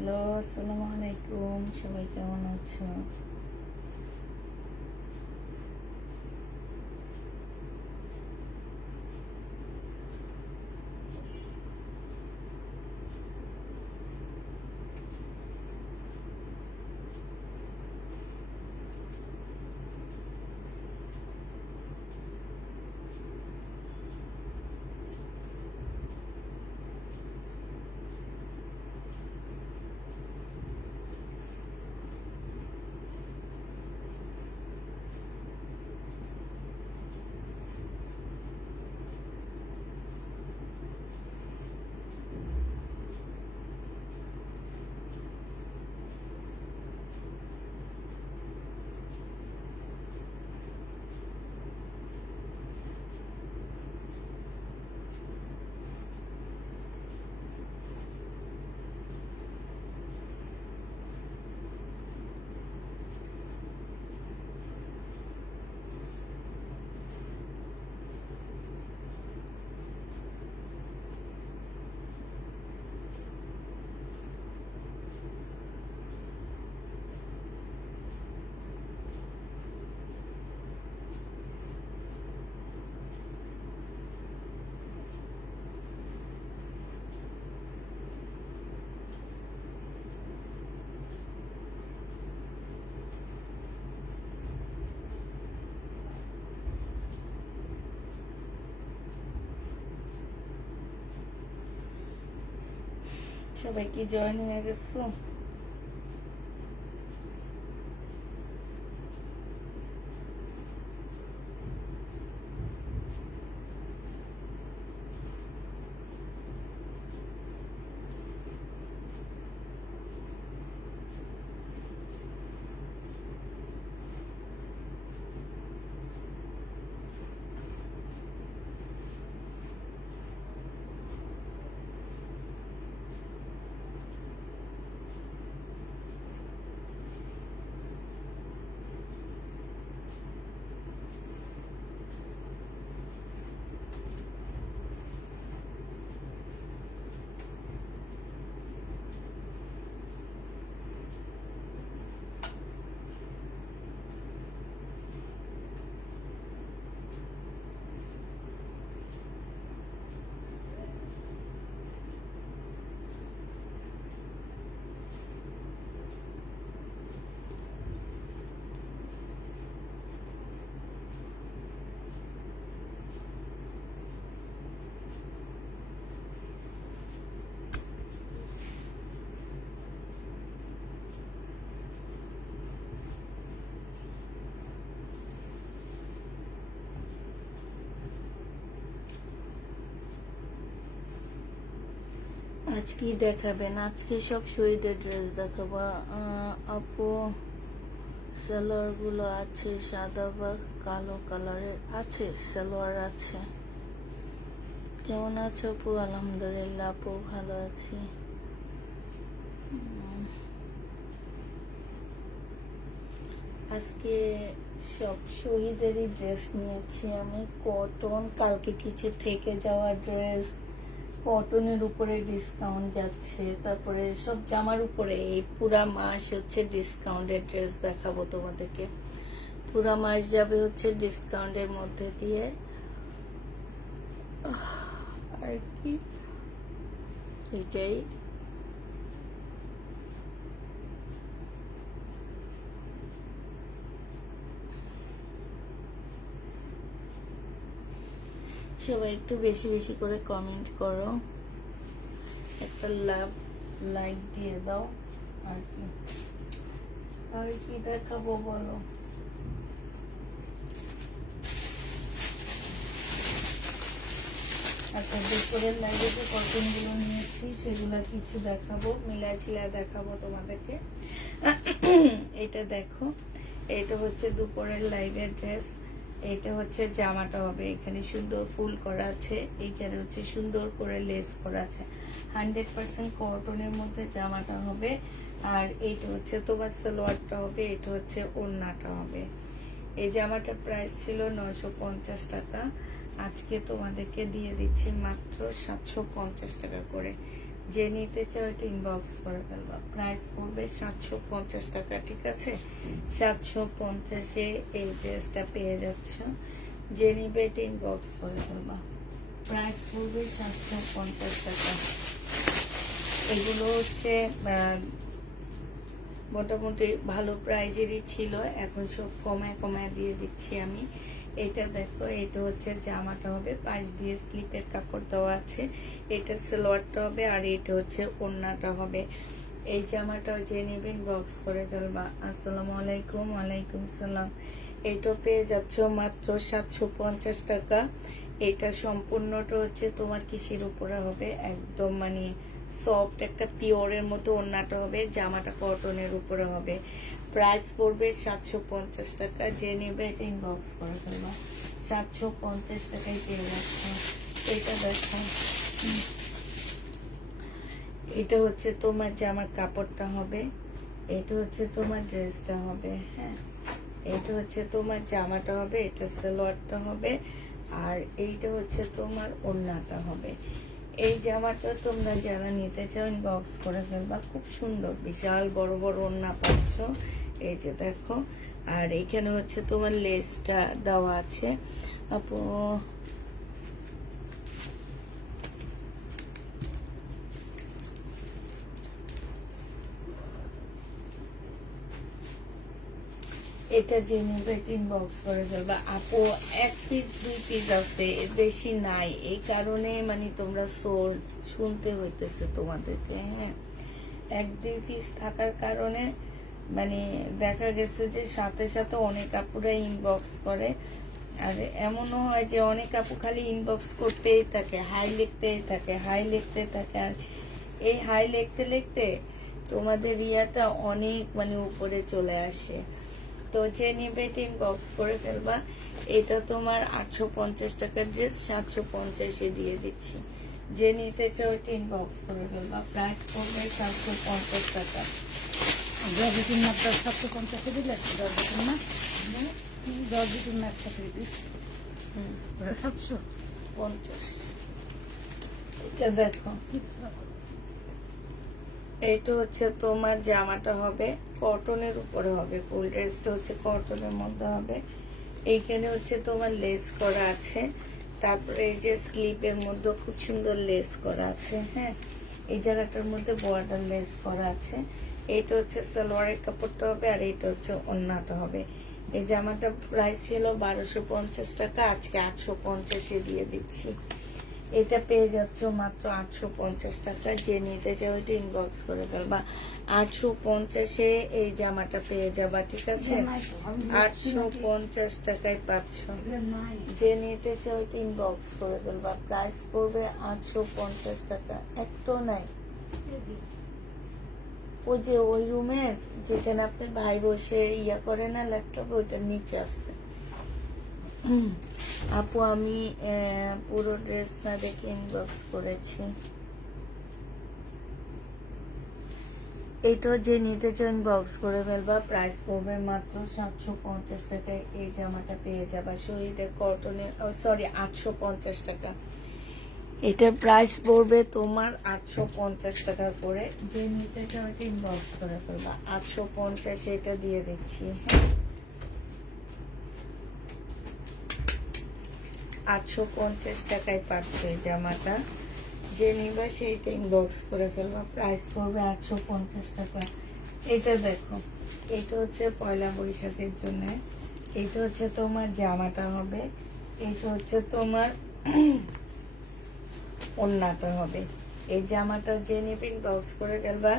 Hello, আসসালামু আলাইকুম। সবাই কেমন আছো? সবাই কি জয়েন হয়ে গেছো? আজ কি দেখাবেন? আজকে সব শহীদের ড্রেস দেখাবো। আপু, সালোয়ার গুলো আছে সাদা বা কালো কালারের আছে, সালোয়ার আছে। কেমন আছো আপু? আলহামদুলিল্লাহ আপু, ভালো আছি। আজকে সব শহীদেরই ড্রেস নিয়েছি আমি, কটন। কালকে কিছু থেকে যাওয়া ড্রেস, কটনের উপরে ডিসকাউন্ট যাচ্ছে। তারপরে সব জামার উপরে এই পুরা মাস হচ্ছে ডিসকাউন্টের ড্রেস দেখাবো তোমাদেরকে। পুরা মাস যাবে হচ্ছে ডিসকাউন্টের মধ্যে দিয়ে। আর কি, এটাই। সবাই একটু বেশি বেশি করে কমেন্ট করো, একটা লাইক দিয়ে দাও। আর কি দেখাবো বলো? আচ্ছা, দুপুরের লাইভে যে কটনগুলো নিয়েছি সেগুলা কিছু দেখাবো, মিলাঝিলা দেখাবো তোমাদেরকে। এটা দেখো, এটা হচ্ছে দুপুরের লাইভের ড্রেস। এটা হচ্ছে জামাটা হবে, এখানে সুন্দর ফুল করা আছে, এইখানে হচ্ছে সুন্দর করে লেস করা আছে। 100% কটনের মধ্যে জামাটা হবে। আর এইটা হচ্ছে তোমার সালোয়ারটা হবে, এটা হচ্ছে ওড়নাটা হবে। এই জামাটার প্রাইস ছিল 950 টাকা, আজকে তোমাদেরকে দিয়ে দিচ্ছি মাত্র 750 টাকা করে। যে নিতে চাও এটা ইনবক্স করে ফেলবা। প্রাইস পড়বে 750 টাকা, ঠিক আছে? 750-এ এই ড্রেসটা পেয়ে যাচ্ছ। যে নিবে এটা ইনবক্স করে ফেলবা। প্রাইস পড়বে 750 টাকা। এগুলো হচ্ছে মোটামুটি ভালো প্রাইজেরই ছিল, এখন সব কমায় কমায় দিয়ে দিচ্ছি আমি। এটা দেখো, এটা হচ্ছে জামাটা হবে, পাশ দিয়ে স্লিপের কাপড় দেওয়া আছে। এটা সালোয়ারটা হবে, আর এটা হচ্ছে ওড়নাটা হবে। এই জামাটা যে নেবেন বক্স করে ফেলবা। আসসালামু আলাইকুম। ওয়ালাইকুম সালাম। এইটা পেয়ে যাচ্ছ মাত্র 750 টাকা। এটা সম্পূর্ণটা হচ্ছে তোমার কিসের উপরে হবে, একদম মানে সফট একটা পিওরের মতো ওড়নাটা হবে, জামাটা কটনের উপরে হবে। প্রাইস পড়বে 750 টাকা। যে নেবে এটা ইনবক্স করে ফেলবা। 750 টাকায় পেয়ে যাচ্ছ। এটা দেখো, এটা হচ্ছে তোমার জামার কাপড়টা হবে, এটা হচ্ছে তোমার ড্রেসটা হবে। হ্যাঁ, এটা হচ্ছে তোমার জামাটা হবে, এটা সালোয়ারটা হবে, আর এইটা হচ্ছে তোমার ওড়নাটা হবে। এই জামাটা তোমরা যারা নিতে চাও ইনবক্স করে ফেলবা। খুব সুন্দর, বিশাল বড় বড় ওড়না পাচ্ছ। এই যে দেখো, আর এখানে হচ্ছে তোমার লেসটা দেওয়া আছে। আপু এটা যে নিবে ইনবক্স করে ফেলবা। আপু 1 পিস 2 পিস আছে, এর বেশি নাই, এই কারণে মানে তোমরা শুনতে হইতেছে তোমাদেরকে। হ্যাঁ, 1-2 পিস থাকার কারণে মানে দেখা গেছে যে সাথে সাথে অনেক আপুরা ইনবক্স করে। আর এমনও হয় যে অনেক আপু খালি ইনবক্স করতেই থাকে, হাই লিখতেই থাকে, হাই লিখতে থাকে। আর এই হাই লিখতে লিখতে তোমাদের ইয়াটা অনেক মানে উপরে চলে আসে। তো যে নিবে ইনবক্স করে ফেলবা। এটা তোমার 850 টাকার ড্রেস 750-এ দিয়ে দিচ্ছি। যে নিতে চাও ইনবক্স করে ফেলবা। প্রাইস পড়বে 750 টাকা। জর্জেটিন মাত্রা 750-এ দিলে জর্জেটিন না, জর্জেটিন মাত্রা করে দিস 750। এটা দেখো, এইটা হচ্ছে তোমার জামাটা হবে, কটনের উপরে হবে, ফুল ড্রেসটা হচ্ছে কটনের মধ্যে হবে। এইখানে হচ্ছে তোমার লেস করা আছে, তারপরে এই যে স্লিপের মধ্যে খুব সুন্দর লেস করা আছে। হ্যাঁ, এই জায়গাটার মধ্যে বর্ডার লেস করা আছে। এইটা হচ্ছে সালোয়ারের কাপড়টা হবে, আর এইটা হচ্ছে ওড়নাটা হবে। এই জামাটা প্রাইস ছিল 1250 টাকা, আজকে 850-এ দিয়ে দিচ্ছি। এটা পেয়ে যাচ্ছ মাত্র 850 টাকা। যে নিতে চাও এটা ইনবক্স করে ফেলবা। 850-এ এই জামাটা পেয়ে যাবা, ঠিক আছে? 850 টাকায় পাচ্ছ। যে নিতে চাও এটা ইনবক্স করে ফেলবা। প্রাইস পড়বে 850 টাকা। একটু নাই, ওই যে ওই রুমের যেখানে আপনার ভাই বসে ইয়া করে না ল্যাপটপ, ওইটার নিচে আছে। আপু আমি পুরো ড্রেস না দেখে ইনবক্স করেছি। এইটা যে নিতে চান বক্স করে ফেলবা। প্রাইস পড়বে মাত্র 750 টাকায়। এই জামাটা পেয়ে যাবা শহীদের কটনের, সরি 850 টাকা। এটার প্রাইস পড়বে তোমার 850 টাকা করে। যে নিতে চাও ইনবক্স করে ফেলবা। 850 এটা দিয়ে দিচ্ছি। হ্যাঁ, 850 টাকায় পাচ্ছ এই জামাটা। যে নিবা সেইটা ইনবক্স করে ফেলবা। প্রাইস পড়বে 850 টাকা। এটা দেখো, এটা হচ্ছে পয়লা বৈশাখের জন্য। এটা হচ্ছে তোমার জামাটা হবে, এটা হচ্ছে তোমার ওড়নাটা হবে। এই জামাটা যে নিবে ইনবক্স করে ফেলবা।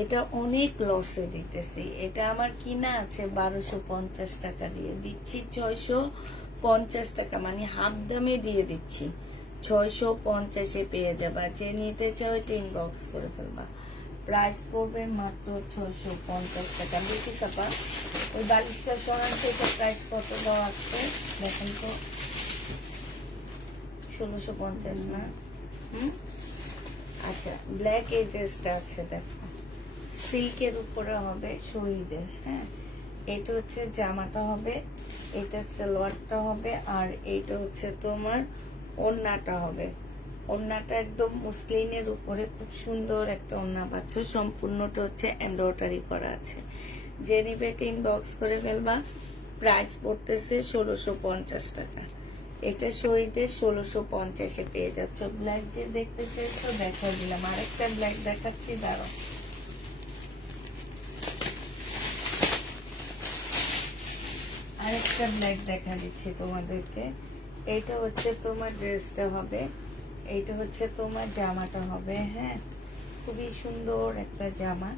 এটা অনেক লসে দিতেছি, এটা আমার কিনা আছে 1250 টাকা দিয়ে দিচ্ছি 650 টাকা, মানে হাফ দামে দিয়ে দিচ্ছি। 650-এ পেয়ে যাবা। যে নিতে চাও এটা ইনবক্স করে ফেলবা। প্রাইস পড়বে মাত্র 650 টাকা। বেশি চাপা ওই বালিশটা সরান থেকে প্রাইস কত দেওয়া আছে দেখেন তো, 1650 না? আচ্ছা, ব্ল্যাক এই ড্রেসটা আছে দেখো, সিল্কের উপরে হবে শহীদের। হ্যাঁ, এটা হচ্ছে জামাটা হবে, এটা সালোয়ারটা হবে, আর এইটা হচ্ছে তোমার ওড়নাটা হবে। ওড়নাটা একদম মুসলিনের উপরে খুব সুন্দর একটা ওড়না পাচ্ছ, সম্পূর্ণটা হচ্ছে এমব্রয়ডারি করা আছে। যে নিবে ইনবক্স করে ফেলবা। প্রাইস পড়তেছে 1650 টাকা। এটা শহীদের 1650-এ পেয়ে যাচ্ছ। ব্ল্যাক যে দেখতে চাইছো দেখা দিলাম, আরেকটা ব্ল্যাক দেখাচ্ছি, দাঁড়াও। আরেকটা ব্ল্যাক দেখা দিচ্ছি তোমাদেরকে। এইটা হচ্ছে তোমার ড্রেসটা হবে, এইটা হচ্ছে তোমার জামাটা হবে। হ্যাঁ, খুবই সুন্দর একটা জামা।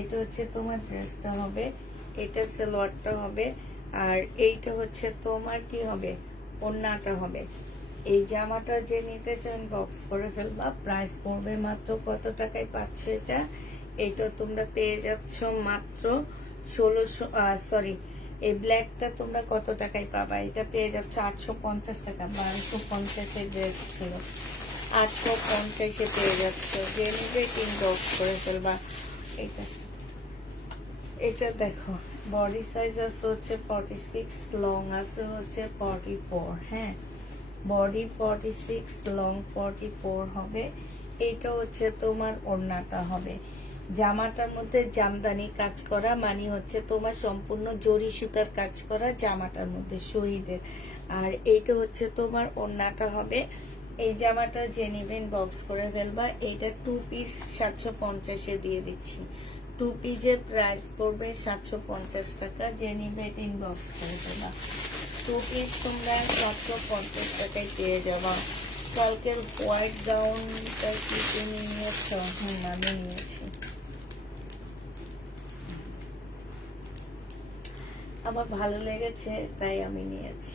এটা হচ্ছে তোমার ড্রেসটা হবে, এটা সালোয়ারটা হবে, আর এইটা হচ্ছে তোমার কি হবে, ওড়নাটা হবে। এই জামাটা যে নিতে চান বক্স করে ফেলবা। প্রাইস পড়বে মাত্র কত টাকায় পাচ্ছ এটা? এইটা তোমরা পেয়ে যাচ্ছ মাত্র 1600, সরি, এই ব্ল্যাকটা তোমরা কত টাকায় পাবা? এটা পেয়ে যাচ্ছ 850 টাকা। 1250-এর ড্রেস ছিল, 850-এ পেয়ে যাচ্ছ। যে নিবে ইনবক্স করে ফেলবা। এটা এটা দেখো, বডি সাইজ আছে হচ্ছে 46, লং আছে হচ্ছে 44। হ্যাঁ, বডি 46, লং 44 হবে। এটা হচ্ছে তোমার ওড়নাটা হবে। জামাটার মধ্যে জামদানি কাজ করা, মানে হচ্ছে তোমার সম্পূর্ণ জরি সুতার কাজ করা জামাটার মধ্যে শহীদের। আর এইটা হচ্ছে তোমার ওড়নাটা হবে। এই জামাটা যে নিবেন বক্স করে ফেলবা। এইটা 2 পিস 750-এ দিয়ে দিচ্ছি। 2 পিসের প্রাইস পড়বে 750 টাকা। যে নিবে ইনবক্স করে ফেলবা। 2 পিস তোমরা 750 টাকায় পেয়ে যাবা। কালকের হোয়াইট গাউনটা কি তুমি নিয়েছ? আমি নিয়েছি, আমার ভালো লেগেছে তাই আমি নিয়েছি।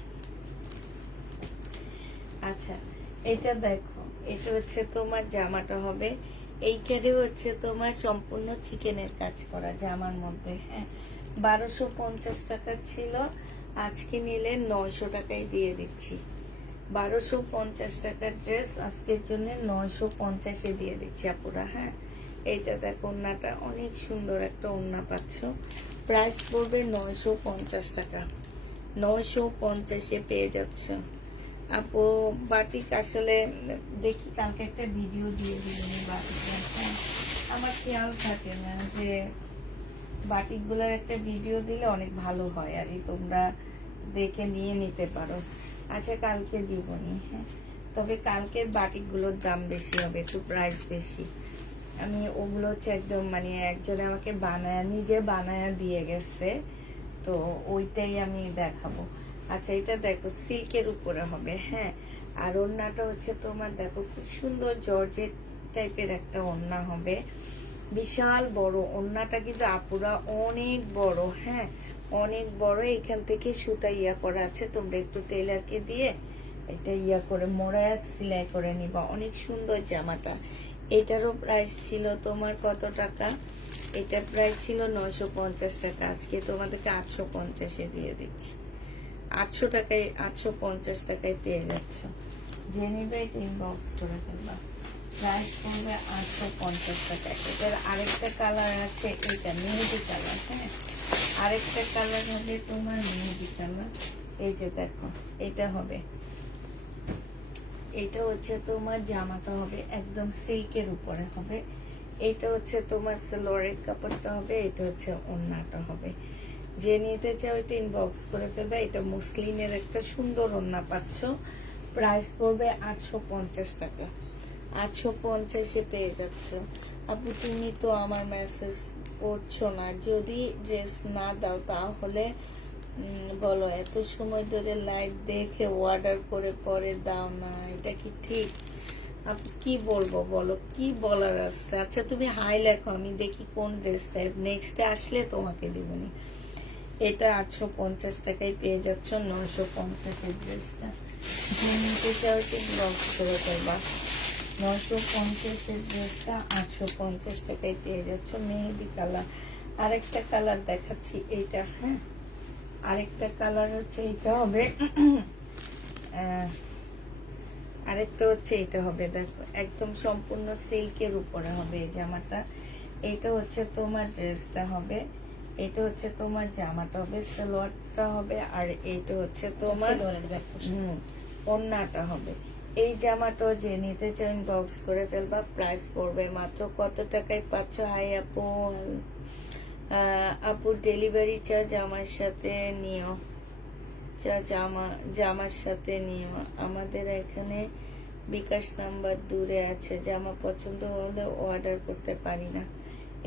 আচ্ছা, এটা দেখো, এটা হচ্ছে তোমার জামাটা হবে। এইখানে হচ্ছে তোমার সম্পূর্ণ চিকেনের কাজ করা জামার মধ্যে। হ্যাঁ, 1250 টাকা ছিল, আজকে নিলে 900 টাকায় দিয়ে দিচ্ছি। 1250 টাকার ড্রেস আজকের জন্য 950-এ দিয়ে দিচ্ছি আপুরা। হ্যাঁ, এইটা দেখো, ওড়নাটা অনেক সুন্দর একটা ওড়না পাচ্ছ। প্রাইস পড়বে 950 টাকা। 950-এ পেয়ে যাচ্ছ আপু। বাটিক আসলে দেখি কালকে একটা ভিডিও দিয়ে দিলেন বাটিকের। হ্যাঁ, আমার খেয়াল থাকে না যে বাটিকগুলোর একটা ভিডিও দিলে অনেক ভালো হয়, আর তোমরা দেখে নিয়ে নিতে পারো। আচ্ছা, কালকে দিবনি। হ্যাঁ, তবে কালকের বাটিকগুলোর দাম বেশি হবে, একটু প্রাইস বেশি। আমি ওগুলো হচ্ছে একদম মানে একজনে আমাকে নিজে বানায়া দিয়ে গেছে, তো ওইটাই আমি দেখাবো। আচ্ছা, এটা দেখো সিল্কের উপরে হবে। হ্যাঁ, আর ওড়নাটা হচ্ছে তোমার দেখো খুব সুন্দর জর্জেট টাইপের একটা ওড়না হবে, বিশাল বড় ওড়নাটা, কিন্তু আপুরা অনেক বড়। হ্যাঁ, অনেক বড়। এখান থেকে সুতা ইয়া করা আছে, তোমরা একটু টেলারকে দিয়ে এটা ইয়া করে মোড়া সেলাই করে নিবা। অনেক সুন্দর জামাটা। এটারও প্রাইস ছিল তোমার কত টাকা? এটা প্রাইস ছিল 950 টাকা, আজকে তোমাদেরকে 850-এ দিয়ে দিচ্ছি। 800 টাকায়, 850 টাকায় পেয়ে যাচ্ছ। যে নিবে এটা ইনবক্স করে ফেলবা। প্রাইস পড়বে 850 টাকা। এটার আরেকটা কালার আছে, এটা মেহেদি কালার। হ্যাঁ, আরেকটা কালার হবে তোমার মেহেদি কালার। এই যে দেখো, এটা হবে, এটা হচ্ছে তোমার জামাটা হবে একদম সিল্কের উপরে হবে। এটা হচ্ছে তোমার সালোয়ারের কাপড়টা হবে, এটা হচ্ছে ওড়নাটা হবে। যে নিতে চাও এটা ইনবক্স করে ফেলবে। এটা মুসলিমের একটা সুন্দর ওড়না পাচ্ছ। প্রাইস পড়বে 850 টাকা। 850-এ পেয়ে যাচ্ছ। আপু তুমি তো আমার মেসেজ পড়ছো না, যদি ড্রেস না দাও তাহলে বলো। এত সময় ধরে লাইভ দেখে অর্ডার করে পরে দাও না, এটা কি ঠিক? আপু কি বলবো বলো, কি বলার আছে? আচ্ছা, তুমি হাই লেখো, আমি দেখি কোন ড্রেসটা নেক্সট আসলে তোমাকে দিবনি। এটা 850 টাকায় পেয়ে যাচ্ছ। 950-এর ড্রেসটা যে নিতে চাও ঠিক বক্স করে ফেলবা। 950-এর ড্রেসটা 850 টাকায় পেয়ে যাচ্ছ। মেহেদি কালার। আরেকটা কালার দেখাচ্ছি, এইটা। হ্যাঁ, আরেকটা কালার হচ্ছে এটা হবে, আরেকটা হচ্ছে এটা হবে। দেখো, একদম সম্পূর্ণ সিল্কের উপরে হবে এই জামাটা। এটা হচ্ছে তোমার ড্রেসটা হবে, এটা হচ্ছে তোমার জামাটা হবে, সালোয়ারটা হবে, আর এইটা হচ্ছে তোমার ওড়নাটা হবে। এই জামাটাও যে নিতে চাও ইনবক্স করে ফেলবা, প্রাইস পড়বে মাত্র কত টাকায় পাচ্ছ? হাই আপু, আপুর ডেলিভারি চার্জ আমার সাথে নিও, জামার সাথে নিও। আমাদের এখানে বিকাশ নাম্বার দূরে আছে, জামা পছন্দ হলে অর্ডার করতে পারি না।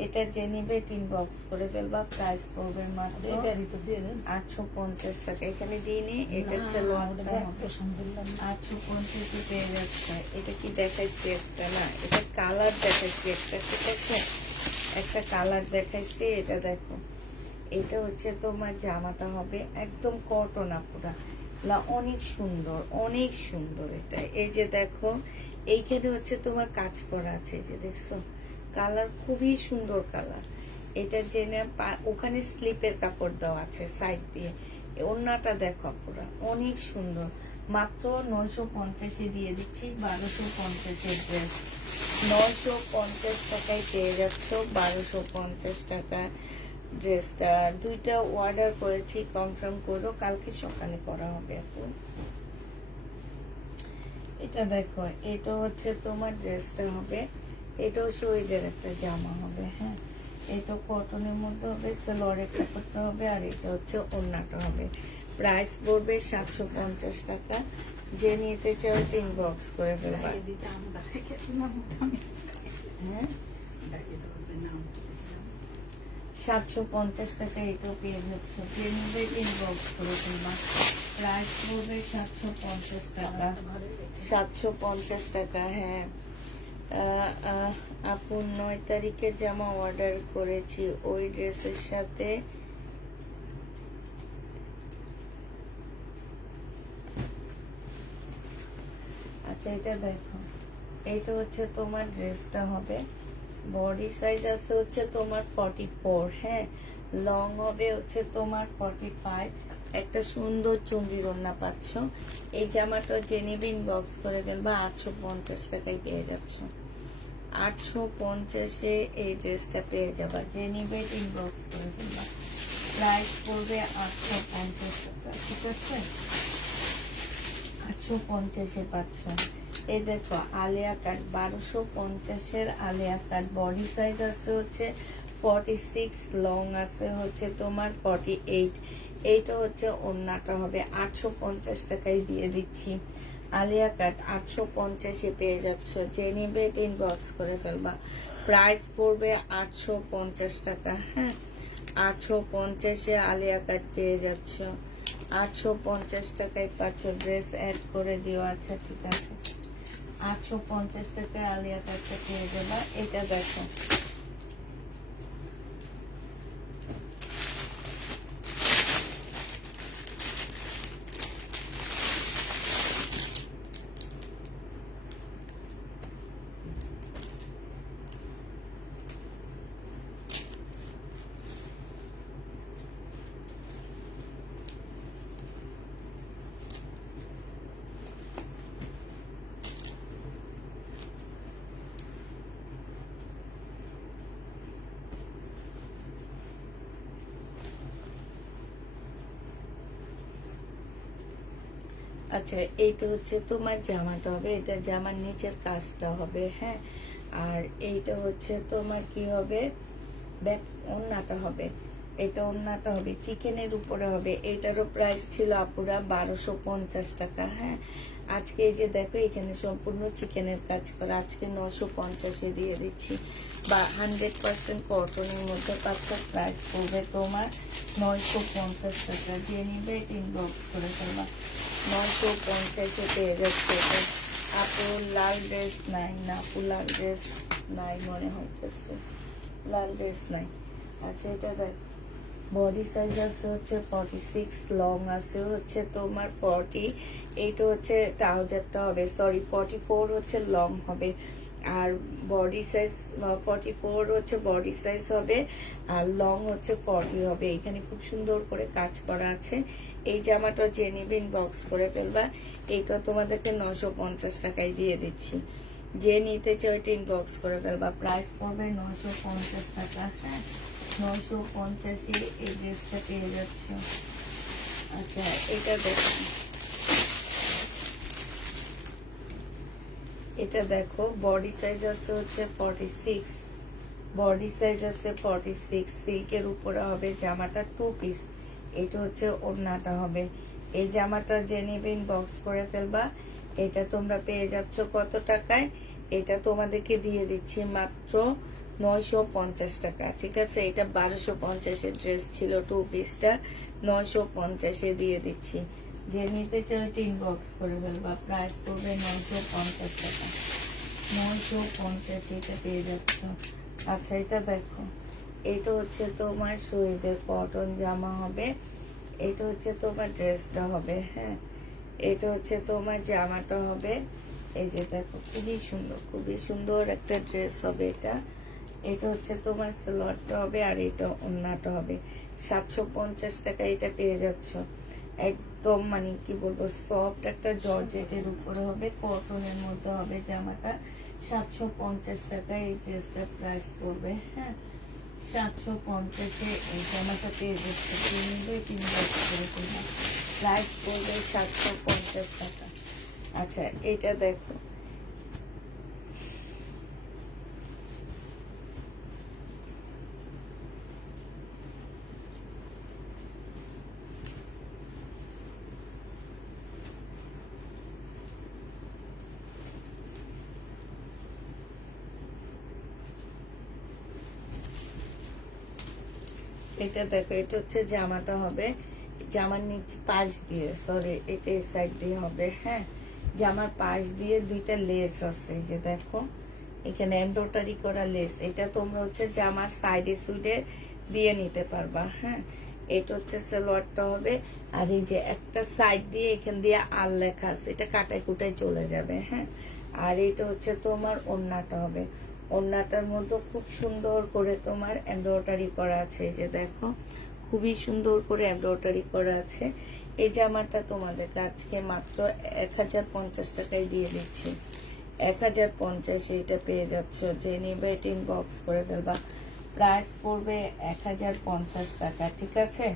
এটা যে নিবে ইনবক্স করে ফেলবা, প্রাইস পড়বে মাত্র এটারই তো দিয়ে দেন। 850 টাকা। এখানে দিয়ে নি, এটা না, সালোয়ারটা ওটা পছন্দ করলাম না। 850 পেয়ে যাচ্ছে। এটা কি দেখাইছি একটা, না এটা কালার দেখাইছি একটা, ঠিক আছে একটা কালার দেখাইছি। এটা দেখো, এটা হচ্ছে তোমার জামাটা হবে একদম কটন আপুরা, অনেক সুন্দর অনেক সুন্দর। এটা এই যে দেখো, এইখানে হচ্ছে তোমার কাজ করা আছে, এই যে দেখছো কালার খুবই সুন্দর কালার। এটা জেনে ওখানে স্লিপের কাপড় দেওয়া আছে সাইড দিয়ে। ওড়নাটা দেখো পুরা অনেক সুন্দর। মাত্র 950 দিয়ে দিচ্ছি, 1250 ড্রেস। 950 টাকায় পেয়ে যাচ্ছ 1250 টাকা ড্রেসটা। দুইটা অর্ডার করেছি, কনফার্ম করো, কালকে সকালে করা হবে আপু। এটা দেখো, এটা হচ্ছে তোমার ড্রেসটা হবে, এটাও শহীদের একটা জামা হবে। হ্যাঁ, এটা কটনের মধ্যে হবে, সালোয়ারের কাপড়টা হবে, আর এটা হচ্ছে ওড়নাটা হবে। প্রাইস পড়বে 750 টাকা। যে নিতে চাও ইনবক্স করে ফেলবা। হ্যাঁ, 750 টাকা এটাও পেয়ে যাচ্ছে। যে নিবে ইনবক্স করে ফেলবা, প্রাইস পড়বে 750 টাকা। 750 টাকা। হ্যাঁ, আপু 9 তারিখে জামা অর্ডার করেছি, ওই ড্রেসের সাথে আচ্ছা এটা দেখো, এইটা হচ্ছে তোমার ড্রেসটা হবে, বডি সাইজ আছে হচ্ছে তোমার 44, হ্যাঁ লং হবে হচ্ছে তোমার 45। একটা সুন্দর চুন্ডির ওড়না পাচ্ছ। এই জামাটা যে নিবে ইনবক্স করে ফেলবা, 850 টাকায় পেয়ে যাচ্ছ। 850-এ এই ড্রেসটা পেয়ে যাবা, যে নিবে ইনবক্স করে ফেলবা। প্রাইস পড়বে 850 টাকা, ঠিক আছে 850-এ পাচ্ছ। এই দেখো আলিয়া কাট, 1250-এর আলিয়া কাট, বডি সাইজ আছে হচ্ছে 46, লং আছে হচ্ছে তোমার 48। এইটা হচ্ছে ওড়নাটা হবে, 850 টাকায় দিয়ে দিচ্ছি। আলিয়া কাট 850-এ পেয়ে যাচ্ছ, যে নিবে ইনবক্স করে ফেলবা। প্রাইস পড়বে 850 টাকা। হ্যাঁ, 850-এ আলিয়া কাট পেয়ে যাচ্ছ, 850 টাকায় পাচ্ছ। ড্রেস অ্যাড করে দিও, আচ্ছা ঠিক আছে। 850 টাকায় আলিয়া কাটটা পেয়ে যাবা। এটা দেখো, আচ্ছা এইটা হচ্ছে তোমার জামাটা হবে, এটা জামার নিচের কাজটা হবে। হ্যাঁ, আর এইটা হচ্ছে তোমার কি হবে, ব্যাক ওড়নাটা হবে। এটা ওড়নাটা হবে চিকেনের উপরে হবে। এটারও প্রাইস ছিল আপুরা 1250 টাকা। হ্যাঁ, আজকে এই যে দেখো এখানে সম্পূর্ণ চিকেনের কাজ করা, আজকে 950-এ দিয়ে দিচ্ছি, বা 100% কটনের মধ্যে পাচ্ছ। প্রাইস পড়বে তোমার 950 টাকা। যে নিবে ইনবক্স করে ফেলবা, 950-এ পেয়ে যাচ্ছে। এটা আপু লাল ড্রেস নাই না, আপু লাল ড্রেস নাই মনে হইতেছে, লাল ড্রেস নাই। আচ্ছা এটা দেখ, বডি সাইজ আছে হচ্ছে 46, লং আছে হচ্ছে তোমার 40। এইটা হচ্ছে ট্রাউজারটা হবে, সরি 44 হচ্ছে লং হবে, আর বডি সাইজ 44 হচ্ছে বডি সাইজ হবে, আর লং হচ্ছে 40 হবে। এখানে খুব সুন্দর করে কাজ করা আছে। এই জামাটা যে নিবে ইনবক্স করে ফেলবা। এইটা তোমাদেরকে 950 টাকায় দিয়ে দিচ্ছি। যে নিতে চাও এটা ইনবক্স করে ফেলবা। প্রাইস পড়বে 950 টাকা। হ্যাঁ, 950-এ এই ড্রেসটা পেয়ে যাচ্ছে। আচ্ছা এটা দেখো, এটা দেখো বডি সাইজ আছে হচ্ছে 46, বডি সাইজ আছে 46, সিল্কের উপরে হবে জামাটা 2 পিস। এটা হচ্ছে ওড়নাটা হবে। এই জামাটা যে নিবে ইনবক্স করে ফেলবা। এটা তোমরা পেয়ে যাচ্ছ কত টাকায়? এটা তোমাদেরকে দিয়ে দিচ্ছি মাত্র 950 টাকা। ঠিক আছে, এটা 1250 ড্রেস ছিল 2 পিসটা, 950 দিয়ে দিচ্ছি। যে নিতে চাও ইনবক্স করে ফেলবা। প্রাইস পড়বে 950 টাকা, 950 এটা পেয়ে যাচ্ছ। আচ্ছা এটা দেখো, এটা হচ্ছে তোমার শহীদের কটন জামা হবে। এটা হচ্ছে তোমার ড্রেসটা হবে। হ্যাঁ, এটা হচ্ছে তোমার জামাটা হবে। এই যে দেখো খুবই সুন্দর, খুবই সুন্দর একটা ড্রেস হবে এটা। এটা হচ্ছে তোমার সালোয়ারটা হবে, আর এটা ওড়নাটা হবে। 750 টাকা এটা পেয়ে যাচ্ছ। একদম মানে কি বলবো, সফট একটা জর্জেটের উপরে হবে, কটনের মধ্যে হবে জামাটা। 750 টাকা এই ড্রেসটার প্রাইস পড়বে। হ্যাঁ, 750-এ এই জামাটা পেয়ে যাচ্ছে। কিনবে 3 বছর করে কিনবে। প্রাইস পড়বে 750 টাকা। আচ্ছা এটা দেখো, এটা দেখো, এটা হচ্ছে জামাটা হবে। জামার নিচে পাশ দিয়ে, সরি এটা এই সাইড দিয়ে হবে। হ্যাঁ, জামার পাশ দিয়ে 2টা লেস আছে, এই যে দেখো এখানে এমব্রয়ডারি করা লেস। এটা তোমরা হচ্ছে জামার সাইডে সুইডে দিয়ে নিতে পারবা। হ্যাঁ, এটা হচ্ছে সালোয়ারটা হবে। আর এই যে একটা সাইড দিয়ে এখান দিয়ে আল লেখা আছে, এটা কাটাই কুটাই চলে যাবে। হ্যাঁ, আর এটা হচ্ছে তোমার ওড়নাটা হবে। ওড়নাটার মধ্যে খুব সুন্দর করে তোমার এমব্রয়ডারি করা আছে, এই যে দেখো খুবই সুন্দর করে এমব্রয়ডারি করা আছে। এই জামাটা তোমাদের আজকে মাত্র 1050 টাকায় দিয়ে দিচ্ছি। 1050 এটা পেয়ে যাচ্ছ। যে নিবে এটা ইনবক্স করে ফেলবা। প্রাইস পড়বে 1050 টাকা। ঠিক আছে,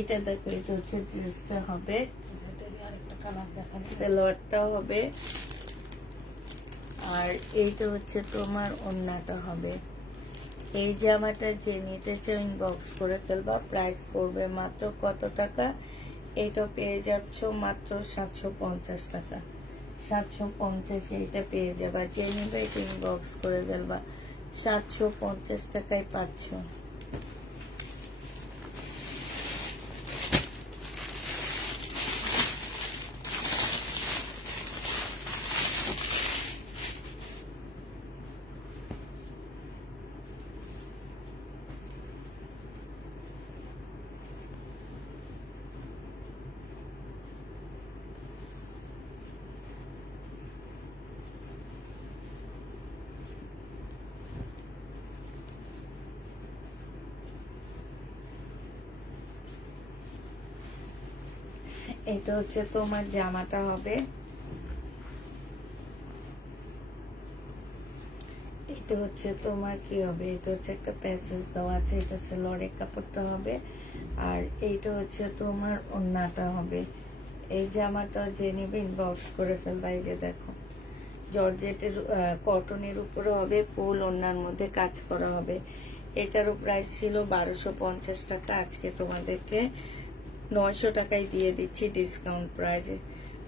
এটা দেখো, এটা হচ্ছে ড্রেসটা হবে। আরেকটা কালার দেখা যায়। সালোয়ারটা হবে, আর এইটা হচ্ছে তোমার ওড়নাটা হবে। এই জামাটা যে নিতে চাও ইনবক্স করে ফেলবা। প্রাইস পড়বে মাত্র কত টাকা? এটা পেয়ে যাচ্ছ মাত্র 750 টাকা। 750 এটা পেয়ে যাবা। যে নিবে এটা ইনবক্স করে ফেলবা। 750 টাকায় পাচ্ছ। এটা হচ্ছে তোমার জামাটা হবে। এটা হচ্ছে তোমার কি হবে, এটা হচ্ছে একটা প্যাসেজ দেওয়া আছে, এটা সেলোয়ারের কাপড়টা হবে। আর এইটা হচ্ছে তোমার ওড়নাটা হবে। এই জামাটা যে নিবে ইনবক্স করে ফেলবা। এই যে দেখো জর্জেটের কটনের উপরে হবে, ফুল ওড়নার মধ্যে কাজ করা হবে। এটারও প্রাইস ছিল 1250 টাকা। আজকে তোমাদেরকে 900 টাকায় দিয়ে দিচ্ছি ডিসকাউন্ট প্রাইজে।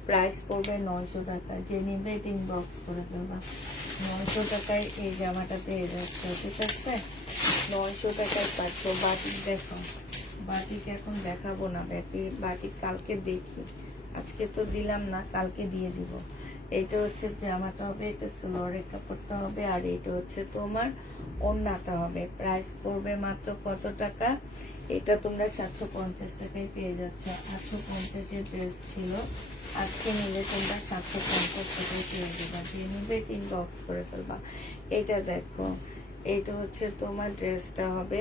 প্রাইস পড়বে 900 টাকা। যে নিবে এটা ইনবক্স করে ফেলবা। 900 টাকায় এই জামাটা পেয়ে যাচ্ছে। ঠিক আছে, 900 টাকায় পাচ্ছ। বাটিক দেখো, বাটিক এখন দেখাবো না। বাটিক কালকে দেখি, আজকে তো দিলাম না, কালকে দিয়ে দিব। এইটা হচ্ছে জামাটা হবে, এটা সালোয়ারের কাপড়টা হবে, আর এটা হচ্ছে তোমার ওড়নাটা হবে। প্রাইস পড়বে মাত্র কত টাকা? এটা তোমরা 750 টাকায় পেয়ে যাচ্ছ। 850-এর ড্রেস ছিল, আজকে নিলে তোমরা 750 টাকায় পেয়ে যাবা। যে নিবে ইনবক্স করে ফেলবা। এটা দেখো, এটা হচ্ছে তোমার ড্রেসটা হবে,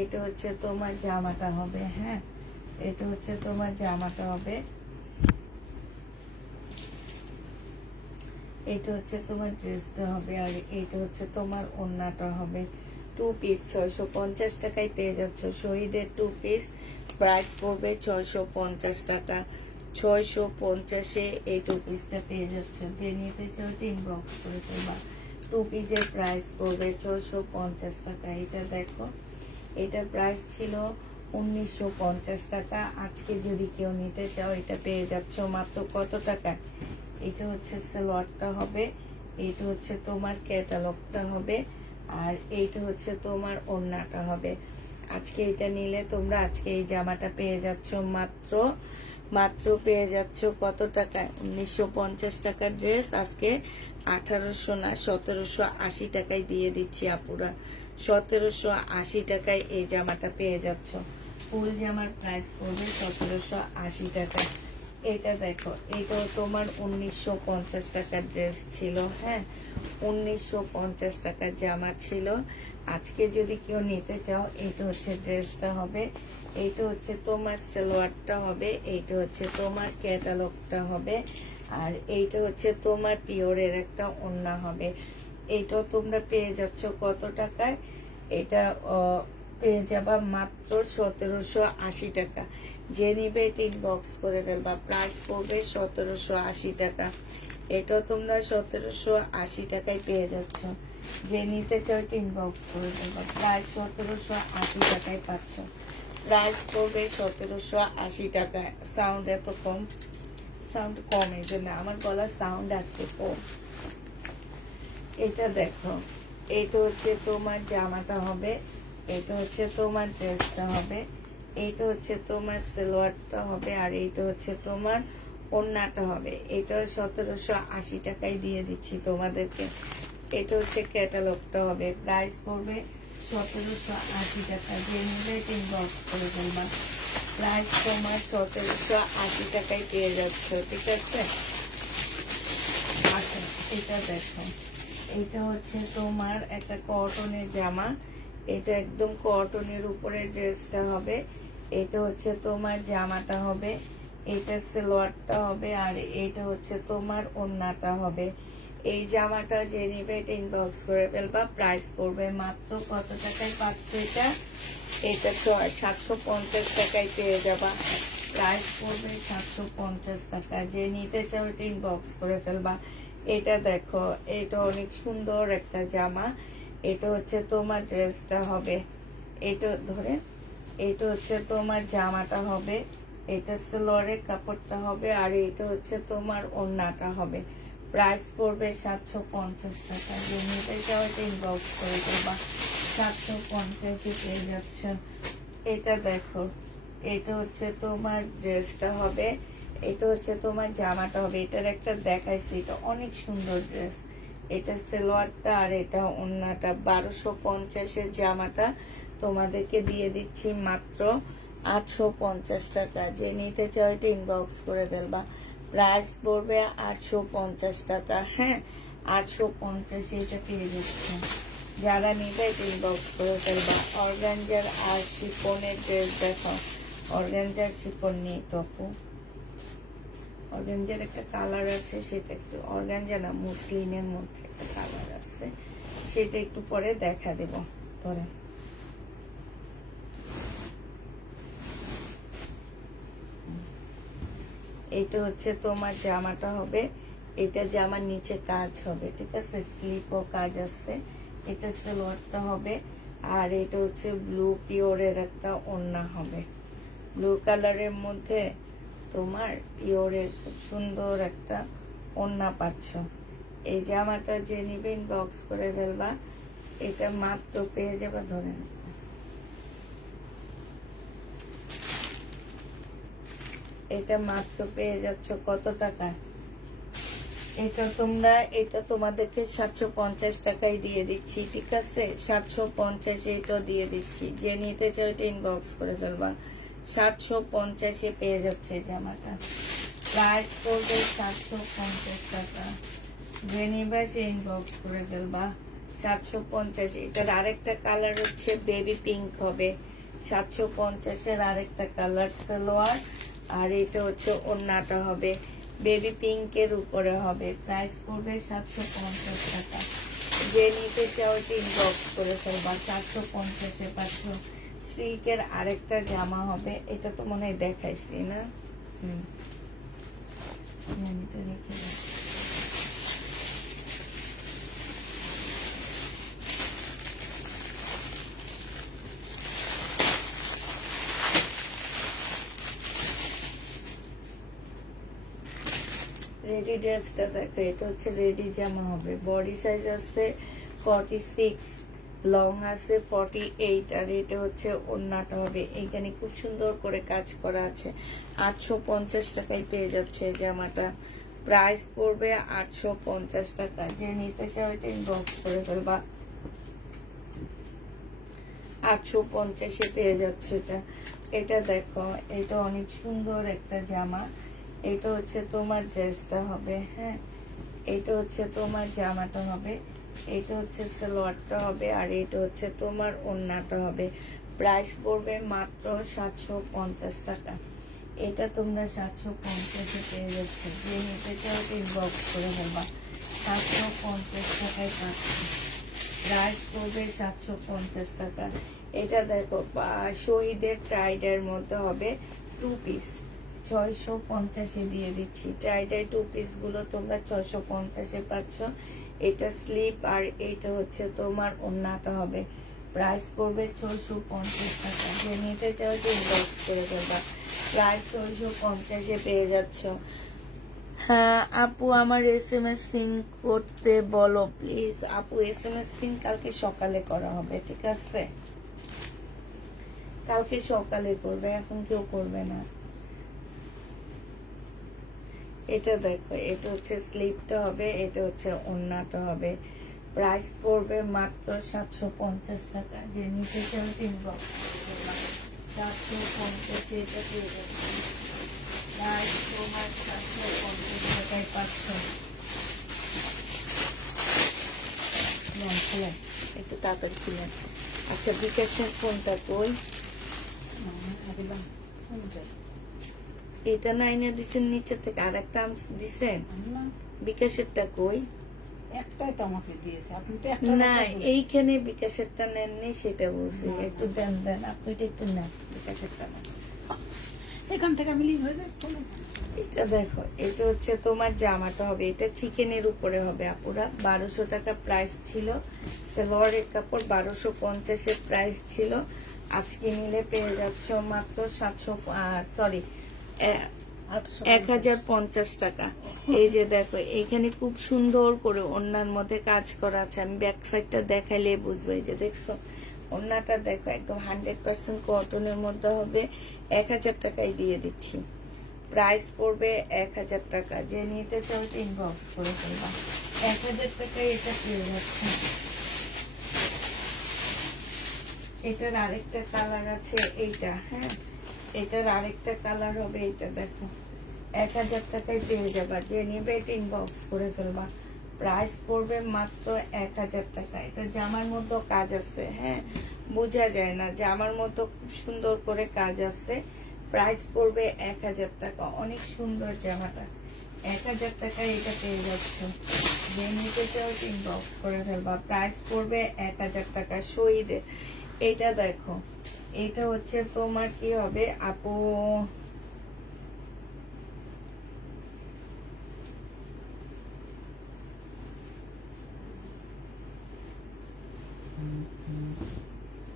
এটা হচ্ছে তোমার জামাটা হবে। হ্যাঁ, এটা হচ্ছে তোমার জামাটা হবে, এটা হচ্ছে তোমার ড্রেসটা হবে, আর এইটা হচ্ছে তোমার ওড়নাটা হবে। 2 পিস 650 টাকায় পেয়ে যাচ্ছ। শহীদের 2 পিস প্রাইস পড়বে 650 টাকা। 650-এ এই 2 পিসটা পেয়ে যাচ্ছ। যে নিতে চাও ইনবক্স করে ফেলবা। 2 পিসের প্রাইস পড়বে 650 টাকা। এটা দেখো, এটা প্রাইস ছিল 1950 টাকা। আজকে যদি কেউ নিতে চাও এটা পেয়ে যাচ্ছ মাত্র কত টাকায়? এটা হচ্ছে সালোয়ারটা হবে, এইটা হচ্ছে তোমার ক্যাটালগটা হবে, আর এইটা হচ্ছে তোমার ওড়নাটা হবে। আজকে এটা নিলে তোমরা আজকে এই জামাটা পেয়ে যাচ্ছ মাত্র পেয়ে যাচ্ছ কত টাকায়? 1950 টাকার ড্রেস আজকে 1800 না 1780 টাকায় দিয়ে দিচ্ছি আপুরা। 1780 টাকায় এই জামাটা পেয়ে যাচ্ছ। ফুল জামার প্রাইস পড়বে 1780 টাকা। এটা দেখো, এটাও তোমার 1950 টাকার ড্রেস ছিল। হ্যাঁ, 1950 টাকার জামা ছিল। আজকে যদি কেউ নিতে চাও, এইটা হচ্ছে ড্রেসটা হবে, এইটা হচ্ছে তোমার সালোয়ারটা হবে, এইটা হচ্ছে তোমার ক্যাটালগটা হবে, আর এইটা হচ্ছে তোমার পিওরের একটা ওড়না হবে। এইটাও তোমরা পেয়ে যাচ্ছ কত টাকায়? এটা পেয়ে যাবা মাত্র 1780 টাকা। যে নিবে এটা ইনবক্স করে ফেলবা। প্রাইস পড়বে 1780 টাকা। এটাও তোমরা 1780 টাকায় পেয়ে যাচ্ছ। যে নিতে চাও এটা ইনবক্স করে ফেলবা। প্রাইস 1780 টাকায় পাচ্ছ। প্রাইস পড়বে 1780 টাকায়। সাউন্ড এত কম, সাউন্ড কম এই জন্য আমার গলার সাউন্ড আসছে কম। এটা দেখো, এটা হচ্ছে তোমার জামাটা হবে, এটা হচ্ছে তোমার ড্রেসটা হবে, এইটা হচ্ছে তোমার সালোয়ারটা হবে, আর এইটা হচ্ছে তোমার ওড়নাটা হবে। এটা 1780 টাকায় দিয়ে দিচ্ছি তোমাদেরকে। এটা হচ্ছে ক্যাটালগটা হবে। প্রাইস পড়বে 1780 টাকা। যে নিলে ইনবক্স করে ফেলবা। প্রাইস তোমার 1780 টাকায় পেয়ে যাচ্ছ। ঠিক আছে, আচ্ছা এটা দেখো, এটা হচ্ছে তোমার একটা কটনের জামা, এটা একদম কটনের উপরে ড্রেসটা হবে, এটা হচ্ছে তোমার জামাটা হবে, এটা সালোয়ারটা হবে, আর এটা হচ্ছে তোমার ওড়নাটা হবে। এই জামাটা যে নিবে এটা ইনবক্স করে ফেলবা। প্রাইস পড়বে মাত্র কত টাকায় পাচ্ছ এটা? এটা 750 টাকায় পেয়ে যাবা। প্রাইস পড়বে 750 টাকা। যে নিতে চাও এটা ইনবক্স করে ফেলবা। এটা দেখো, এটা অনেক সুন্দর একটা জামা, এটা হচ্ছে তোমার ড্রেসটা হবে, এটা ধরে, এটা হচ্ছে তোমার জামাটা হবে, এটা সালোয়ারের কাপড়টা হবে, আর এটা হচ্ছে তোমার ওড়নাটা হবে। প্রাইস পড়বে 750 টাকা। যে নিতে চাও এটা ইনবক্স করে দেবা। 750 পেয়ে যাচ্ছ। এটা দেখো, এটা হচ্ছে তোমার ড্রেসটা হবে, এটা হচ্ছে তোমার জামাটা হবে। এটার একটা দেখাইছি, এটা অনেক সুন্দর ড্রেস। এটা সালোয়ারটা আর এটা ওড়নাটা। 1250-এর জামাটা তোমাদেরকে দিয়ে দিচ্ছি মাত্র 850 টাকা। যে নিতে চাও এটা ইনবক্স করে ফেলবা। প্রাইস পড়বে 850 টাকা। হ্যাঁ, 850 এটা পেয়ে যাচ্ছে। যারা নিবে এটা ইনবক্স করে ফেলবা। অর্গানজার আর শিফনের ড্রেস দেখো, অর্গানজার শিফন নেই তপু, অর্গানজার একটা কালার আছে, সেটা একটু, অর্গানজা না মুসলিনের মধ্যে একটা কালার আছে, সেটা একটু পরে দেখা দেব। ধরে এইটা হচ্ছে তোমার জামাটা হবে, এটা জামার নিচে কাজ হবে, ঠিক আছে, স্লিপও কাজ আছে। এটা সালোয়ারটা হবে, আর এটা হচ্ছে ব্লু পিওরের একটা ওড়না হবে। ব্লু কালারের মধ্যে তোমার পিওরের খুব সুন্দর একটা ওড়না পাচ্ছ। এই জামাটা যে নিবে ইনবক্স করে ফেলবা। এটা মাত্র পেয়ে যাবে, ধরেন এটা মাত্র পেয়ে যাচ্ছ কত টাকা? এটা তোমাদেরকে 750 টাকায় দিয়ে দিচ্ছি, ঠিক আছে? 750 এটা দিয়ে দিচ্ছি, যে নিতে চাও এটা ইনবক্স করে ফেলবা। 750 পেয়ে যাচ্ছে জামাটা, প্রাইস পড়বে 750 টাকা। যে নিবা সে ইনবক্স করে ফেলবা। 750। এটার আরেকটা কালার হচ্ছে বেবি পিঙ্ক হবে। 750 আরেকটা কালার সালোয়ার, আর এটা হচ্ছে ওড়নাটা হবে বেবি পিঙ্কের উপরে হবে। প্রাইস পড়বে 750 টাকা। যে নিতে চাও এটা ইনবক্স করে ফেলবা। 750 পাচ্ছ। সিল্কের আরেকটা জামা হবে, এটা তো মনে হয় দেখাইছি না? এটা রেখে দাও। রেডি ড্রেসটা দেখো, এটা হচ্ছে রেডি জামা হবে। বডি সাইজ আছে 46, লং আছে 48, আর এটা হচ্ছে ওড়নাটা হবে। এইখানে খুব সুন্দর করে কাজ করা আছে। 850 টাকায় পেয়ে যাচ্ছে এই জামাটা। প্রাইস পড়বে 850 টাকা। যে নিতে চাও এটা ইনবক্স করে ফেলবা। 850 পেয়ে যাচ্ছে এটা। এটা দেখো, এটা অনেক সুন্দর একটা জামা। এটা হচ্ছে তোমার ড্রেসটা হবে, হ্যাঁ, এটা হচ্ছে তোমার জামাটা হবে, এটা হচ্ছে সালোয়ারটা হবে, আর এটা হচ্ছে তোমার ওড়নাটা হবে। প্রাইস পড়বে মাত্র 750 টাকা। এটা তোমরা 750 পেয়ে যাচ্ছে। যে নিতে চাও ইনবক্স করে ফেলবা। 750 টাকায় পাচ্ছি। প্রাইস পড়বে 750 টাকা। এটা দেখো, শহীদের ট্রাইডের মধ্যে হবে 2 পিস, 650 দিয়ে দিচ্ছি। ট্রাইডাই 2 পিস গুলো তোমরা 650 পাচ্ছ। এটা স্লিপ, আর এইটা হচ্ছে তোমার ওড়নাটা হবে। প্রাইস পড়বে 650 টাকা। যে নিতে চাও ইনবক্স করে দেবা। প্রায় 650 পেয়ে যাচ্ছ। হ্যাঁ আপু, আমার SMS সিং করতে বলো প্লিজ। আপু SMS সিং কালকে সকালে করা হবে, ঠিক আছে? কালকে সকালে করবে, এখন কেউ করবে না। এটা দেখো, এটা হচ্ছে স্লিপটা হবে, এটা হচ্ছে ওড়নাটা হবে। প্রাইস পড়বে মাত্র 750 টাকা। যে নিতে চাও ইনবক্স করে দেবা। 750 এটা পেয়ে যাচ্ছে। প্রাইস তোমার 750 টাকায় পাচ্ছ। একটু তাড়াতাড়ি খুলেন। আচ্ছা, বিকাশের ফোনটা কই? এটা না এনে দিচ্ছেন নিচে থেকে, আর একটা দিচ্ছেন। বিকাশেরটা কই? একটাই তো আমাকে দিয়েছে, আপনি তো একটা না, এইখানে বিকাশেরটা নেননি, সেটা বলছি। একটু দেন দেন, আপনি একটু নেন বিকাশেরটা নেন। এখান থেকে আমি লিভ হয়ে যায়। এটা দেখো, এটা হচ্ছে তোমার জামাটা হবে। এটা চিকেনের উপরে হবে আপুরা। 1200 টাকা প্রাইস ছিল। সালোয়ারের কাপড় 1250 প্রাইস ছিল। আজকে নিলে পেয়ে যাচ্ছ মাত্র 1050 টাকা। এই যে দেখো, এইখানে খুব সুন্দর করে ওড়নার মধ্যে কাজ করা আছে। আমি ব্যাক সাইডটা দেখাইলে বুঝবো। এই যে দেখছো, ওড়নাটা দেখো, একদম 100% কটনের মধ্যে হবে। 1000 টাকায় দিয়ে দিচ্ছি। প্রাইস পড়বে 1000 টাকা। যে নিতে চাও ইনবক্স করে ফেলবা। 1000 টাকায় এটা পেয়ে যাচ্ছে। এটার আরেকটা কালার আছে, এইটা, হ্যাঁ, এটার আরেকটা কালার হবে। এটা দেখো, 1000 টাকায় পেয়ে যাবা। যে নিবে এটা ইনবক্স করে ফেলবা। প্রাইস পড়বে মাত্র 1000 টাকা। এটা জামার মতো কাজ আছে, হ্যাঁ, বোঝা যায় না, জামার মতো খুব সুন্দর করে কাজ আছে। প্রাইস পড়বে 1000 টাকা। অনেক সুন্দর জামাটা। 1000 টাকায় এটা পেয়ে যাচ্ছ। যে নিতে চাও ইনবক্স করে ফেলবা। প্রাইস পড়বে 1000 টাকা। শহীদের এটা দেখো, এটা হচ্ছে তোমার কি হবে আপু,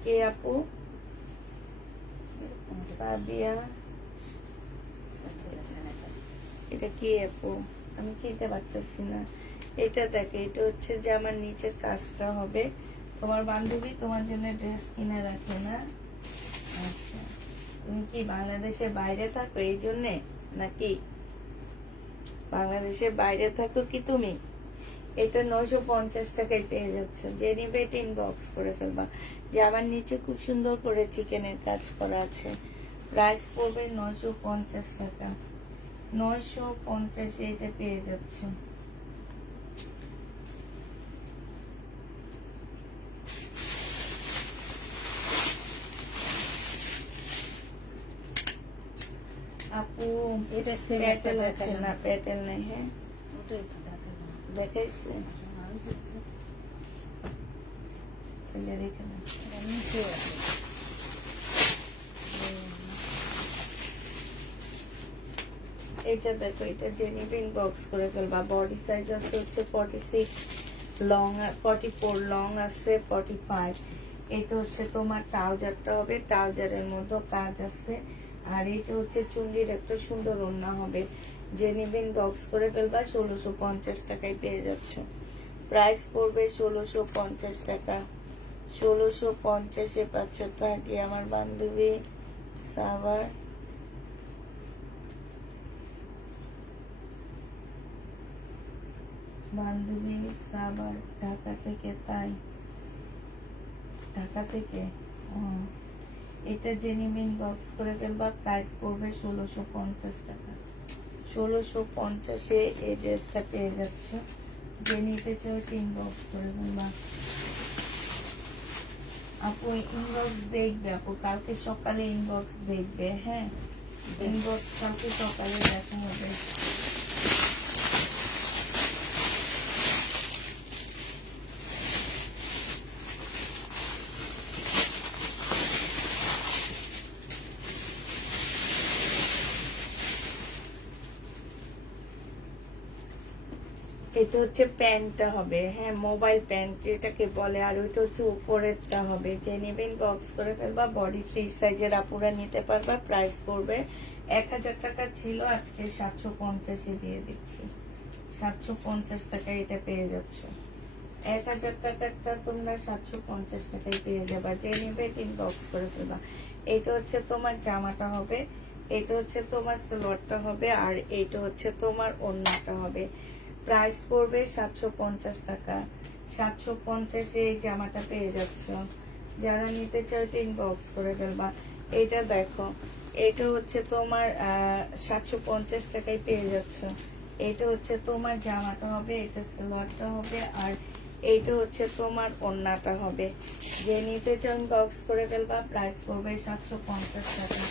কে আপু? সাবিয়া। এটা কি আপু? আমি চিনতে পারতেছি না। এটা দেখো, এটা হচ্ছে যে আমার নিচের কাজটা হবে। তোমার বান্ধবী তোমার জন্য ড্রেস কিনে রাখে না? আচ্ছা, তুমি কি বাংলাদেশের বাইরে থাকো এই জন্যে নাকি? বাংলাদেশের বাইরে থাকো কি তুমি, এটা 950 টাকায় পেয়ে যাচ্ছ। যে নিবে এটা ইনবক্স করে ফেলবা। জামার নিচে খুব সুন্দর করে চিকেনের কাজ করা আছে। প্রাইস পড়বে 950 টাকা। 950 এটা পেয়ে যাচ্ছ। আপু এটা সেম একটা প্যাটেল আছে দেখালাম। না? প্যাটেল নেই। হ্যাঁ ওটাই তো দেখালাম। দেখাইছে, হ্যাঁ, ওই যে- তাহলে রেখে দাও। এটা নিচে আছে। এটা দেখো, এটা জেনিভ ইনবক্স করে ফেলবা। বডি সাইজ আছে হচ্ছে 46, লং 44, লং আছে 45। এটা হচ্ছে তোমার ট্রাউজারটা হবে, ট্রাউজারের মধ্যে কাজ আছে। আর এটা হচ্ছে চুন্ডির একটা সুন্দর ওড়না হবে। জেনিভ ইনবক্স করে ফেলবা। 1650 টাকায় পেয়ে যাচ্ছ। প্রাইস পড়বে 1650 টাকা। 1650-এ পাচ্ছ। থাকি আমার বান্ধবী সাবার। বান্ধবী সাবার ঢাকা থেকে। তাই ঢাকা থেকে। এটা জেনিমিন বক্স করে ফেলবা। প্রাইস পড়বে 1650 টাকা। 1650-এ এই ড্রেসটা পেয়ে যাচ্ছ। যে নিতে চাও ইনবক্স করে ফেলবা। আপু ইনবক্স দেখবে, আপু কালকে সকালে ইনবক্স দেখবে। হ্যাঁ, ইনবক্স কালকে সকালে দেখা হবে। এটা হচ্ছে প্যান্টটা হবে। হ্যাঁ, মোবাইল প্যান্ট এটাকে বলে। আর ওইটা হচ্ছে উপরেরটা হবে। যে নেবেন বক্স করে ফেলবা। বডি ফ্রি সাইজের আপুরা নিতে পারবা। প্রাইস পড়বে 1000 টাকা ছিল, আজকে 750-এ দিয়ে দিচ্ছি। 750 টাকায় এটা পেয়ে যাচ্ছ। 1000 টাকারটা তোমরা 750 টাকায় পেয়ে যাবা। যে নেবে ইনবক্স করে ফেলবা। এটা হচ্ছে তোমার জামাটা হবে, এটা হচ্ছে তোমার সালোয়ারটা হবে, আর এটা হচ্ছে তোমার ওড়নাটা হবে। প্রাইস পড়বে 750 টাকা। 750-এ এই জামাটা পেয়ে যাচ্ছ। যারা নিতে চাও ইনবক্স করে ফেলবা। এটা দেখো, এটা হচ্ছে তোমার 750 টাকায় পেয়ে যাচ্ছ। এটা হচ্ছে তোমার জামাটা হবে, এটা সালোয়ারটা হবে, আর এইটা হচ্ছে তোমার ওড়নাটা হবে। যে নিতে চাও ইনবক্স করে ফেলবা। প্রাইস পড়বে 750 টাকা।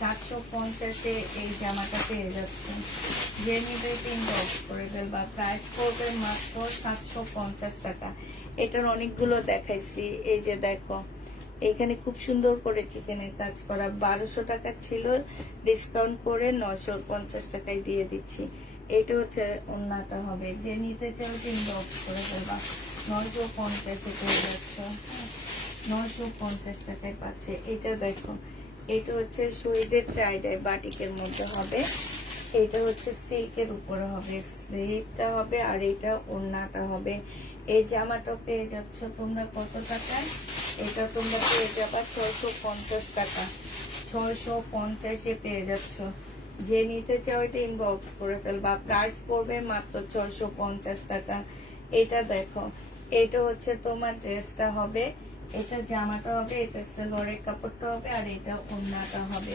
750-এ এই জামাটা পেয়ে যাচ্ছে। যে নিতে ইনবক্স করে ফেলবা। প্রাইস পড়বে মাত্র 750 টাকা। এটার অনেকগুলো দেখাইছি। এই যে দেখো, এখানে খুব সুন্দর করে চিকেনের কাজ করা। 1200 টাকা ছিল, ডিসকাউন্ট করে 950 টাকায় দিয়ে দিচ্ছি। এটা হচ্ছে ওড়নাটা হবে। যে নিতে চাও ইনবক্স করে ফেলবা। 950-এ পেয়ে যাচ্ছ। 950 টাকায় পাচ্ছে। এটা দেখো, এটা হচ্ছে সুইডের ট্রাইডাই বাটিকের মধ্যে হবে। এটা হচ্ছে সিল্কের উপরে হবে। স্লিভটা হবে, আর এটা ওড়নাটা হবে। এই জামাটা পেয়ে যাচ্ছ তোমরা কত টাকায়? এটা তোমরা পেয়ে যাবা 650 টাকা। 650-এ পেয়ে যাচ্ছ। যে নিতে চাও এটা ইনবক্স করে ফেলবা। প্রাইস পড়বে মাত্র 650 টাকা। এটা দেখো, এটা হচ্ছে তোমার ড্রেসটা হবে, এটা জামাটা হবে, এটা সালোয়ারের কাপড়টা হবে, আর এটা ওড়নাটা হবে।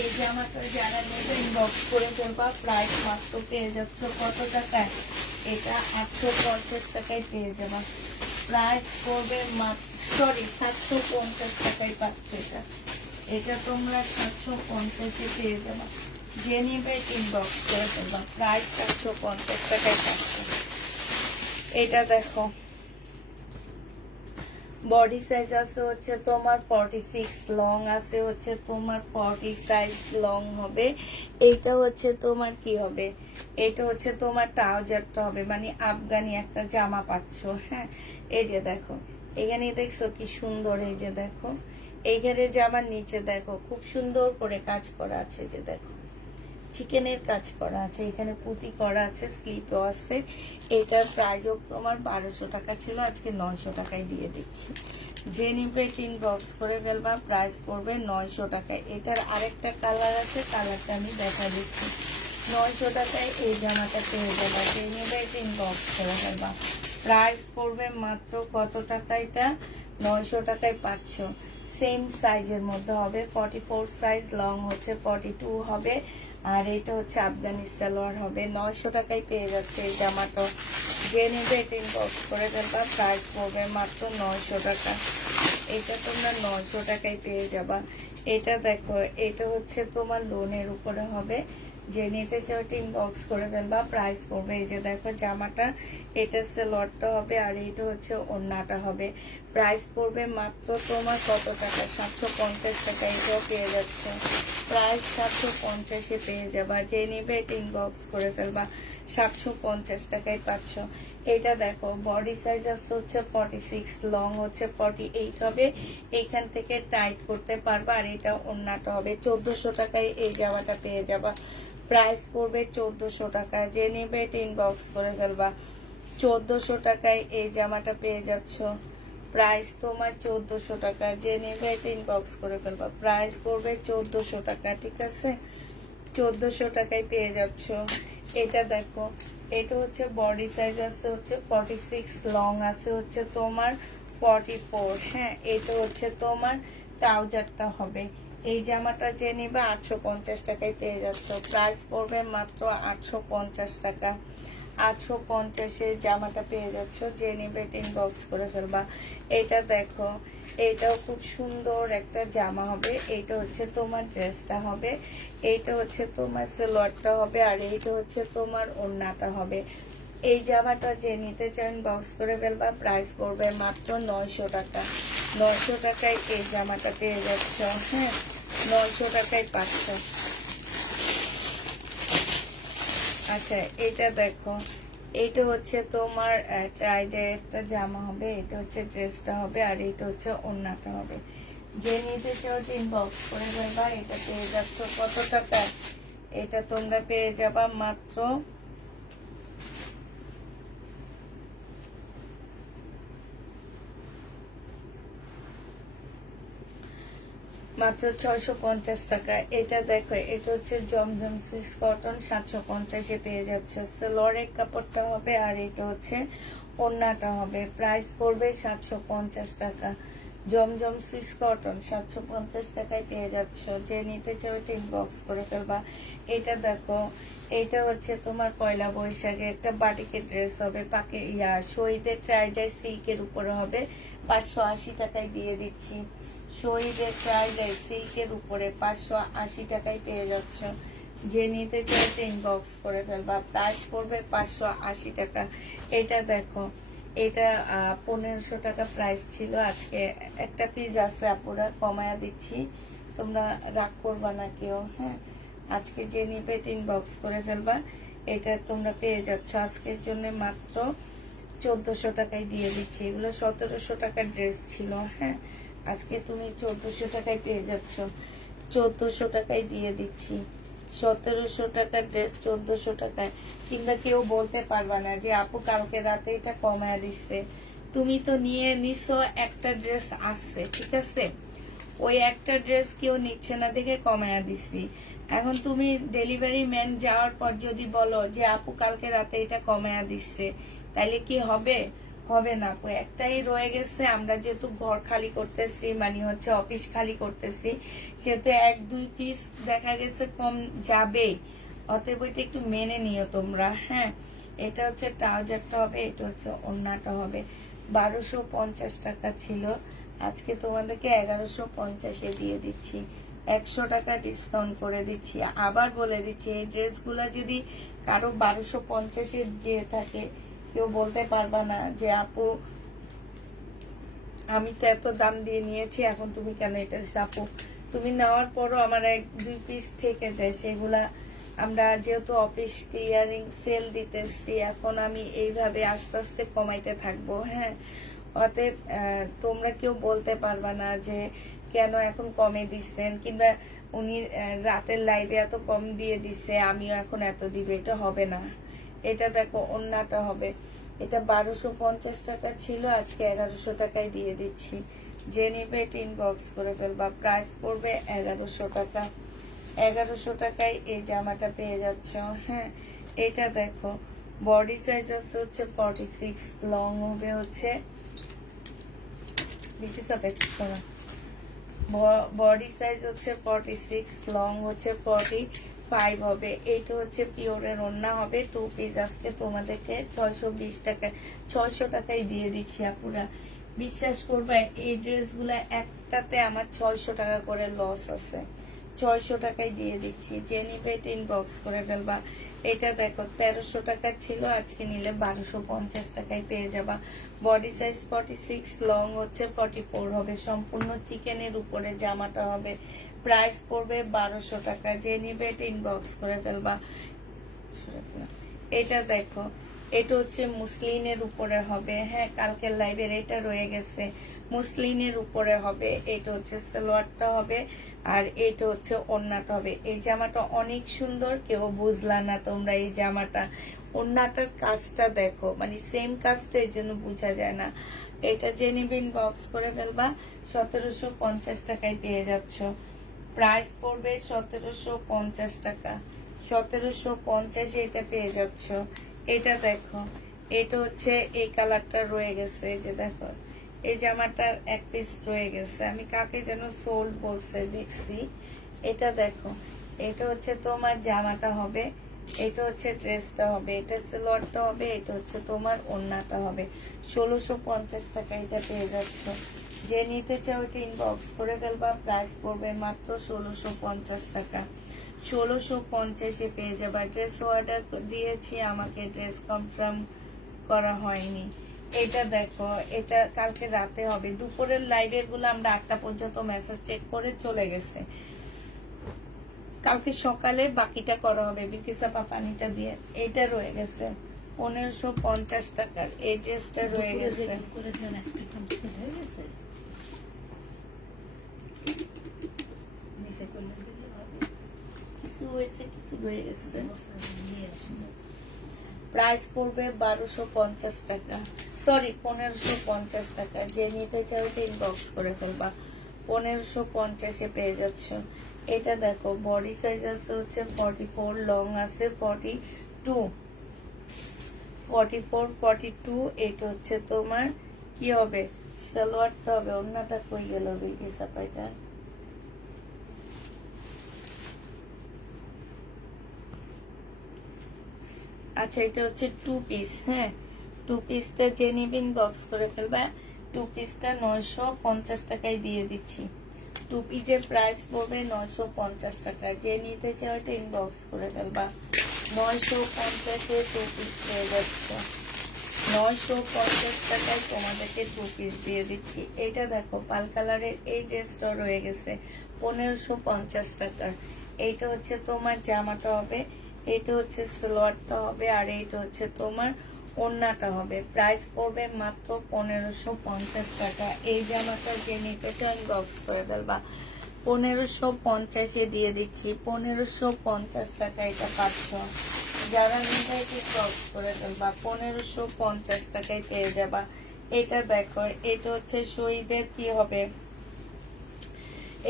এই জামাটা যারা নেবে ইনবক্স করে ফেলবা। প্রাইস মাত্র পেয়ে যাচ্ছ কত টাকায়? এটা 850 টাকায় পেয়ে যাবা। প্রাইস পড়বে সরি 750 টাকায় পাচ্ছ। এটা এটা তোমরা 750-এ পেয়ে যাবা। যে নিবে ইনবক্স করে ফেলবা। প্রাইস 750 টাকায় পাচ্ছ। এটা দেখো, বডি সাইজ আছে হচ্ছে তোমার 46, লং আছে হচ্ছে তোমার 40 সাইজ লং হবে। এইটা হচ্ছে তোমার কি হবে? এটা হচ্ছে তোমার ট্রাউজারটা হবে, মানে আফগানি একটা জামা পাচ্ছ। হ্যাঁ, এই যে দেখো, এখানে দেখছো কি সুন্দর। এই যে দেখো, এইখানে জামার নিচে দেখো খুব সুন্দর করে কাজ করা আছে। যে দেখো, চিকেনের কাজ করা আছে, এখানে পুঁতি করা আছে, স্লিপও আছে। এটার প্রাইসও তোমার 1200 টাকা ছিল, আজকে 900 টাকায় দিয়ে দিচ্ছি। যে নিবে ইনবক্স করে ফেলবা। প্রাইস পড়বে 900 টাকায়। এটার আরেকটা কালার আছে, কালারটা আমি দেখা দিচ্ছি। 900 টাকায় এই জামাটা পেয়ে যাবা, যে নেবে এটা ইনবক্স করে ফেলবা। প্রাইস পড়বে মাত্র কত টাকা, এটা 900 টাকায় পাচ্ছ। সেম সাইজের মধ্যে হবে, 44 সাইজ, লং হচ্ছে 42 হবে, আর এটা হচ্ছে আফগানি সালোয়ার হবে। 900 টাকায় পেয়ে যাচ্ছে এই জামাটা, যে নেবে এটা ইনবক্স করে ফেলবা। প্রাইস পড়বে মাত্র 900 টাকা। এটা তোমরা 900 টাকায় পেয়ে যাবা। এটা দেখো, এটা হচ্ছে তোমার লোনের উপরে হবে, যে নিতে চাও ইনবক্স করে ফেলবা। প্রাইস পড়বে, এই যে দেখো জামাটা, এটা সালোয়ারটা হবে, আর এটা হচ্ছে ওড়নাটা হবে। প্রাইস পড়বে মাত্র তোমার কত টাকা, 750 টাকা। এটাও পেয়ে যাচ্ছে, প্রাইস 750-এ পেয়ে যাবা। যে নিবে এটা ইনবক্স করে ফেলবা, 750 টাকায় পাচ্ছ। এটা দেখো, বডি সাইজ আছে হচ্ছে 46, লং হচ্ছে 48 হবে। এইখান থেকে টাইট করতে পারবা, আর এটা ওড়নাটা হবে। 1400 টাকায় এই জামাটা পেয়ে যাবা। প্রাইস পড়বে 1400 টাকা। যে নেবে এটা ইনবক্স করে ফেলবা। 1400 টাকায় এই জামাটা পেয়ে যাচ্ছ। প্রাইস তোমার 1400 টাকা। যে নেবে এটা ইনবক্স করে ফেলবা। প্রাইস পড়বে 1400 টাকা, ঠিক আছে? 1400 টাকায় পেয়ে যাচ্ছ। এটা দেখো, এটা হচ্ছে বডি সাইজ আছে হচ্ছে 46, লং আছে হচ্ছে তোমার 44। হ্যাঁ, এটা হচ্ছে তোমার ট্রাউজারটা হবে। এই জামাটা যে নিবে 850 টাকায় পেয়ে যাচ্ছ। প্রাইস পড়বে মাত্র 850 টাকা। 850-এ জামাটা পেয়ে যাচ্ছ। যে নিবে ইনবক্স করে ফেলবা। এটা দেখো, এইটাও খুব সুন্দর একটা জামা হবে। এইটা হচ্ছে তোমার ড্রেসটা হবে, এইটা হচ্ছে তোমার সালোয়ারটা হবে, আর এইটা হচ্ছে তোমার ওড়নাটা হবে। এই জামাটা যে নিতে চান বক্স করে ফেলবা। প্রাইস পড়বে মাত্র 900 টাকা। 900 টাকায় এই জামাটা পেয়ে যাচ্ছ। হ্যাঁ, 900 টাকায় পাচ্ছ। আচ্ছা, এটা দেখো, এইটা হচ্ছে তোমার ট্রাইডের একটা জামা হবে, এটা হচ্ছে ড্রেসটা হবে, আর এটা হচ্ছে ওড়নাটা হবে। যে নিতে চাও ইনবক্স করে ফেলবা। এটা পেয়ে যাচ্ছ কত টাকা, এটা তোমরা পেয়ে যাবা মাত্র মাত্র 650 টাকা। এটা দেখো, এটা হচ্ছে জমজম সুইস কটন, 750-এ পেয়ে যাচ্ছে। সালোয়ারের কাপড়টা হবে, আর এটা হচ্ছে ওড়নাটা হবে। প্রাইস পড়বে 750 টাকা। জমজম সুইস কটন 750 টাকায় পেয়ে যাচ্ছ। যে নিতে চাও ইনবক্স করে ফেলবা। এটা দেখো, এটা হচ্ছে তোমার পয়লা বৈশাখে একটা বাটিকের ড্রেস হবে, পাকে শহীদের ট্রাইডাই সিল্কের উপরে হবে। 580 টাকায় দিয়ে দিচ্ছি। শহীদের ট্রাইডাই সিল্কের উপরে 580 টাকায় পেয়ে যাচ্ছ। যে নিতে চাইছে ইনবক্স করে ফেলবা। প্রাইস পড়বে 580 টাকা। এটা দেখো, এটা 1500 টাকা প্রাইস ছিল, আজকে একটা পিস আছে আপুরা, কমায়া দিচ্ছি, তোমরা রাগ করবা না কেউ। হ্যাঁ, আজকে যে নিবে ইনবক্স করে ফেলবা। এটা তোমরা পেয়ে যাচ্ছ আজকের জন্য মাত্র 1400 টাকায় দিয়ে দিচ্ছি। এগুলো 1700 টাকার ড্রেস ছিল। হ্যাঁ, আজকে তুমি 1400 টাকায় পেয়ে যাচ্ছ। 1400 টাকায় দিয়ে দিচ্ছি। 1700 টাকার ড্রেস 1400 টাকায়। কিংবা কেউ বলতে পারবা না যে আপু কালকে রাতে এটা কমায় দিচ্ছে। তুমি তো নিয়ে নিছো, একটা ড্রেস আসছে, ঠিক আছে? ওই একটা ড্রেস কেউ নিচ্ছে না দেখে কমায়া দিছি। এখন তুমি ডেলিভারি ম্যান যাওয়ার পর যদি বলো যে আপু কালকে রাতে এটা কমায়া দিচ্ছে, তাহলে কি হবে? হবে না আপু। একটাই রয়ে গেছে, আমরা যেহেতু ঘর খালি করতেছি, মানে হচ্ছে অফিস খালি করতেছি, সেহেতু 1-2 পিস দেখা গেছে কম যাবেই। অতএব এটা একটু মেনে নিও তোমরা। হ্যাঁ, এটা হচ্ছে ট্রাউজারটা হবে, এটা হচ্ছে ওড়নাটা হবে। 1250 টাকা ছিল, আজকে তোমাদেরকে 1150-এ দিয়ে দিচ্ছি। 100 টাকা ডিসকাউন্ট করে দিচ্ছি। আবার বলে দিচ্ছি, এই ড্রেসগুলা যদি কারো 1250-এ যে থাকে, কেউ বলতে পারবা না যে আপু আমি তো এত দাম দিয়ে নিয়েছি, এখন তুমি কেন এটা দিচ্ছ। আপু তুমি নেওয়ার পরও আমার 1-2 পিস থেকে যায়, সেগুলা আমরা যেহেতু অফিস ক্লিয়ারিং সেল দিতেছি, এখন আমি এইভাবে আস্তে আস্তে কমাইতে থাকবো। হ্যাঁ, অতএব তোমরা কেউ বলতে পারবা না যে কেন এখন কমে দিচ্ছেন, কিংবা উনি রাতের লাইভে এত কম দিয়ে দিচ্ছে আমিও এখন এত দিবে, এটা হবে না। এটা দেখো, ওড়নাটা হবে। এটা 1250 টাকা ছিল, আজকে 1100 টাকায় দিয়ে দিচ্ছি। যে নেবে এটা ইনবক্স করে ফেলবা। প্রাইস পড়বে 1100 টাকা। 1100 টাকায় এই জামাটা পেয়ে যাচ্ছ। হ্যাঁ, এটা দেখো বডি সাইজ আছে হচ্ছে 46, লং হবে হচ্ছে বডি সাইজ হচ্ছে 46, লং হচ্ছে 45 হবে। এইটা হচ্ছে পিওরের ওড়না হবে। 2 পিস আজকে তোমাদেরকে 620 টাকায় 600 টাকায় দিয়ে দিচ্ছি আপুরা। বিশ্বাস করবে এই ড্রেসগুলা একটাতে আমার 600 টাকা করে লস আছে। 600 টাকায় দিয়ে দিচ্ছি, যে নিবে ইনবক্স করে ফেলবা। এটা দেখো 1300 টাকা ছিল, আজকে নিলে 1250 টাকায় পেয়ে যাবা। বডি সাইজ 46, লং হচ্ছে 44 হবে। সম্পূর্ণ চিকেনের উপরে জামাটা হবে। প্রাইস পড়বে 1200 টাকা, যে নিবে ইনবক্স করে ফেলবা। এটা দেখো, এটা হচ্ছে মুসলিনের উপরে হবে। হ্যাঁ, কালকের লাইভের এটা রয়ে গেছে, মুসলিনের উপরে হবে। এটা হচ্ছে সালোয়ারটা হবে, আর এটা হচ্ছে ওড়নাটা হবে। এই জামাটা অনেক সুন্দর, কেউ বুঝলা না তোমরা এই জামাটা। ওড়নাটার কাজটা দেখো, মানে সেম কাজটা, এই জন্য বোঝা যায় না। এটা জেনিবিন বক্স করে ফেলবা। 1750 টাকায় পেয়ে যাচ্ছ। প্রাইস পড়বে 1750 টাকা। 1750 এটা পেয়ে যাচ্ছ। এটা দেখো, এটা হচ্ছে এই কালারটা রয়ে গেছে। এই যে দেখো, এই জামাটার এক পিস রয়ে গেছে, আমি কাকে যেন সোল্ড বলছে দেখছি। এটা দেখো, এটা হচ্ছে তোমার জামাটা হবে, এটা হচ্ছে ড্রেসটা হবে, এটা সালোয়ারটা হবে, এটা হচ্ছে তোমার ওড়নাটা হবে। 1650 টাকা এটা পেয়ে যাচ্ছ। যে নিতে চাও এটা ইনবক্স করে ফেলবা। প্রাইস পড়বে মাত্র 1650 টাকা। 1650-এ পেয়ে যাবা। ড্রেস অর্ডার দিয়েছি, আমাকে ড্রেস কনফার্ম করা হয়নি। এটা দেখো, এটা কালকে রাতে হবে। দুপুরের লাইভের গুলো আমরা 8টা পর্যন্ত মেসেজ চেক করে চলে গেছে। কালকে সকালে বাকিটা করা হবে। বিকিসাপা পানিটা দিয়ে এটা রয়ে গেছে 1550 টাকার। এই ড্রেসটা রয়ে গেছে। কিছু হয়েছে, কিছু রয়ে গেছে। প্রাইস পড়বে 1250 টাকা, সরি 1550 টাকা। যে নিতে চাও এটা ইনবক্স করে ফেলবা। 1550-এ পেয়ে যাচ্ছ। এটা দেখো, বডি সাইজ আছে হচ্ছে 44, লং আছে 42, 44, 42। এটা হচ্ছে তোমার কি হবে, সালোয়ারটা হবে। ওড়নাটা কই গেল বিলকিসাপা? এটা আচ্ছা, এটা হচ্ছে 2 পিস। হ্যাঁ, 2 পিসটা যে নিবিন বক্স করে ফেলবা। 2 পিসটা 950 টাকায় দিয়ে দিচ্ছি। 2 পিসের প্রাইস পড়বে 950 টাকা। যে নিতে চাও এটা ইনবক্স করে ফেলবা। 950-এ 2 পিস পেয়ে যাচ্ছে। 950 টাকায় তোমাদেরকে 2 পিস দিয়ে দিচ্ছি। এটা দেখো, পাল কালারের এই ড্রেসটা রয়ে গেছে 1550 টাকার। এইটা হচ্ছে তোমার জামাটা হবে, এটা হচ্ছে সালোয়ারটা হবে, আর এইটা হচ্ছে তোমার ওড়নাটা হবে। প্রাইস পড়বে মাত্র 1550 টাকা। এই জামাটা যে নিতে চাও ইনবক্স করে ফেলবা। 1550-এ দিয়ে দিচ্ছি। 1550 টাকা এটা পাচ্ছ। যারা নিতে ইনবক্স করে ফেলবা। 1550 টাকায় পেয়ে যাবা। এটা দেখো, এটা হচ্ছে শহীদের কি হবে,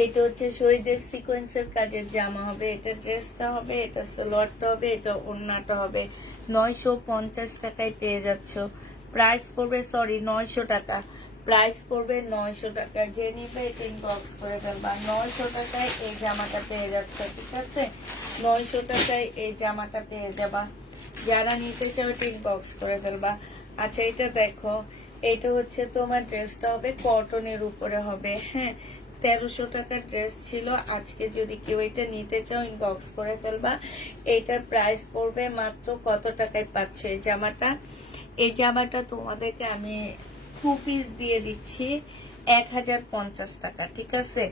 এটা হচ্ছে শহীদের সিকোয়েন্সের কাজের জামা হবে। এটা ড্রেসটা হবে, এটা সালোয়ারটা হবে, এটা ওড়নাটা হবে। 950 টাকায় পেয়ে যাচ্ছ। প্রাইস পড়বে, সরি 900 টাকা। প্রাইস পড়বে 900 টাকা। যে নিবে এটা ইনবক্স করে ফেলবা। 900 টাকায় এই জামাটা পেয়ে যাচ্ছে, ঠিক আছে? 900 টাকায় এই জামাটা পেয়ে যাবা। যারা নিতে চাও এটা ইনবক্স করে ফেলবা। আচ্ছা, এটা দেখো, এটা হচ্ছে তোমার ড্রেসটা হবে কটনের উপরে হবে। হ্যাঁ, 1300 টাকার ড্রেস ছিল। আজকে যদি কেউ এটা নিতে চাও ইনবক্স করে ফেলবা। এইটার প্রাইস পড়বে মাত্র কত টাকায় পাচ্ছে এই জামাটা? এই জামাটা তোমাদেরকে আমি 2 পিস দিয়ে দিচ্ছি 1050 টাকা, ঠিক আছে?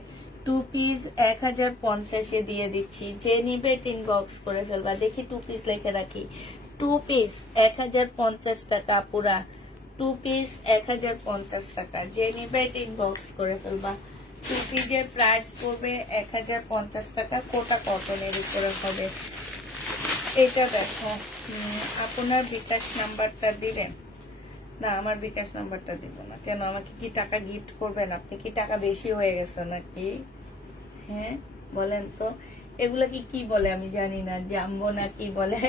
2 পিস 1050-এ দিয়ে দিচ্ছি। যে নিবে ইনবক্স করে ফেলবা। দেখি 2 পিস লিখে রাখি। 2 পিস 1050 টাকা পুরা। 2 পিস 1050 টাকা। যে নিবে ইনবক্স করে ফেলবা। 2 পিসের প্রাইস পড়বে 1050 টাকা। কোটা কটনের উপরে হবে। এটা দেখো, আপনার বিকাশ নাম্বারটা দিবেন না? আমার বিকাশ নাম্বারটা দিব না কেন? আমাকে কি টাকা গিফট করবেন? আপনি কি টাকা বেশি হয়ে গেছে নাকি? হ্যাঁ, বলেন তো। এগুলা কি বলে আমি জানি না, জাম্বো না কি বলে।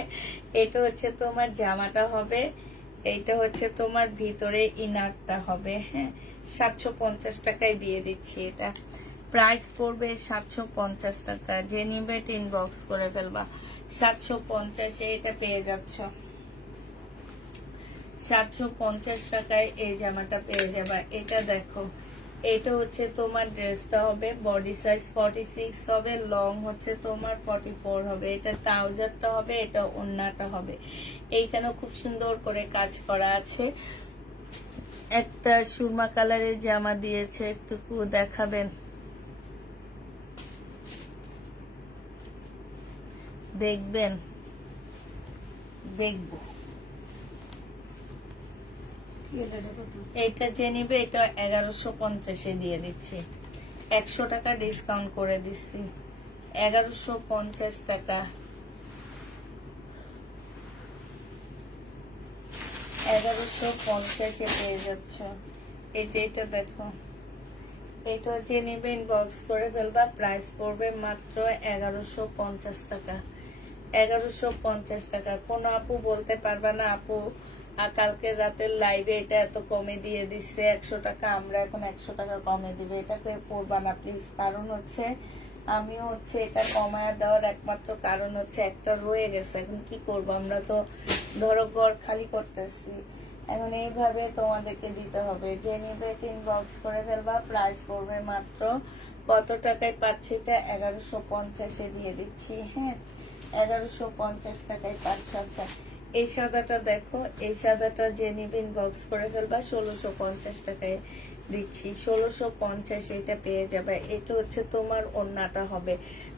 এটা হচ্ছে তোমার জামাটা হবে, এইটা হচ্ছে তোমার ভিতরে ইনারটা হবে। হ্যাঁ, 750 টাকায় দিয়ে দিচ্ছি। এটা প্রাইস পড়বে 750 টাকা। যে নিবে ইনবক্স করে ফেলবা। 750-এ এটা পেয়ে যাচ্ছ। 750 টাকায় এই জামাটা পেয়ে যাবা। এটা দেখো, এটা হচ্ছে তোমার ড্রেসটা হবে, বডি সাইজ 46 হবে, লং হচ্ছে তোমার 44 হবে। এটা ট্রাউজারটা হবে, এটা ওড়নাটা হবে। এইখানে খুব সুন্দর করে কাজ করা আছে। একটা সুরমা কালারের জামা দিয়েছে, একটু দেখাবেন? দেখবেন? দেখবো। এইটা যে নিবে এটা 1150-এ দিয়ে দিচ্ছি। 100 টাকা ডিসকাউন্ট করে দিচ্ছি। 1150 টাকা। 1150-এ পেয়ে যাচ্ছ। এটা দেখো, এটা যে নিবে ইনবক্স করে ফেলবা। প্রাইস পড়বে মাত্র 1150 টাকা। 1150 টাকা। কোন আপু বলতে পারবা না আপু কালকে রাতের লাইভে এটা এত কমে দিয়ে দিচ্ছে 100 টাকা, আমরা এখন 100 টাকা কমে দিবে। এটাকে পড়বা না প্লিজ। কারণ হচ্ছে আমিও হচ্ছে এটা কমায় দেওয়ার একমাত্র কারণ হচ্ছে একটা রয়ে গেছে। এখন কি করবো, আমরা তো ধরো ঘর খালি করতেছি, এখন এইভাবে তোমাদেরকে দিতে হবে। যে নিবে ইনবক্স করে ফেলবা। প্রাইস পড়বে মাত্র কত টাকায় পাচ্ছি এটা? 1150-এ দিয়ে দিচ্ছি। হ্যাঁ, 1150 টাকায় পাচ্ছ। আচ্ছা, এই সাদাটা দেখো, এই সাদাটা যে নিবে ইনবক্স করে ফেলবা। 1650 টাকায় দিচ্ছি। 1650 এটা পেয়ে যাবে। এটা হচ্ছে তোমার ওড়নাটা হবে।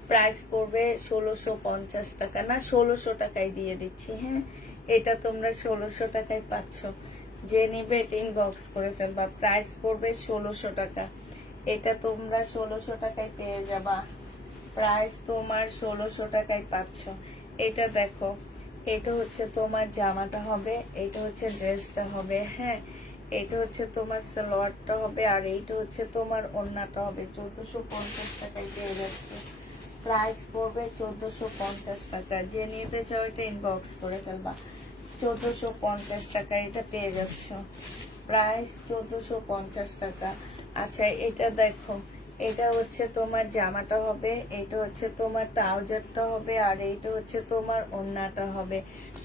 প্রাইস পড়বে 1650 টাকা, না 1600 টাকায় দিয়ে দিচ্ছি। হ্যাঁ, এটা তোমরা 1600 টাকায় পাচ্ছ। যে নিবে ইনবক্স করে ফেলবা। প্রাইস পড়বে 1600 টাকা। এটা তোমরা 1600 টাকায় পেয়ে যাবা। প্রাইস তোমার 1600 টাকায় পাচ্ছ। এটা দেখো, এটা হচ্ছে তোমার জামাটা হবে, এটা হচ্ছে ড্রেসটা হবে। হ্যাঁ, এটা হচ্ছে তোমার সালোয়ারটা হবে, আর এইটা হচ্ছে তোমার ওড়নাটা হবে। 1450 টাকায় পেয়ে যাচ্ছে। প্রাইস পড়বে 1450 টাকা। যে নিতে চাও এটা ইনবক্স করে ফেলবা। 1450 টাকা এটা পেয়ে যাচ্ছ। প্রাইস 1450 টাকা। আচ্ছা, এটা দেখো, এটা হচ্ছে তোমার জামাটা হবে, এটা হচ্ছে তোমার ট্রাউজারটা হবে, আর এইটা হচ্ছে তোমার ওড়নাটা হবে।